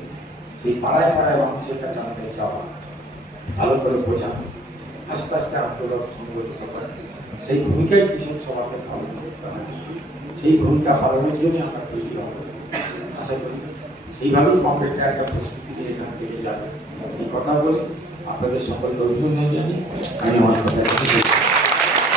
সেই পাড়ায় পাড়ায় মানুষের কাছে আমাদের যাওয়া, ভালো করে বোঝানো, আস্তে আস্তে আন্দোলন সংগঠিত করে, সেই ভূমিকায় কৃষক সমাজকে পালন করতে হবে। সেই ভূমিকা পালনের জন্য আমরা তৈরি হব, আশা করি সেইভাবেই কংগ্রেসটা একটা প্রস্তুতি নিয়ে এখান থেকে যাবে। এই কথা বলে আপনাদের সকলকে অভিনন্দন জানিয়ে আমি আমার কথা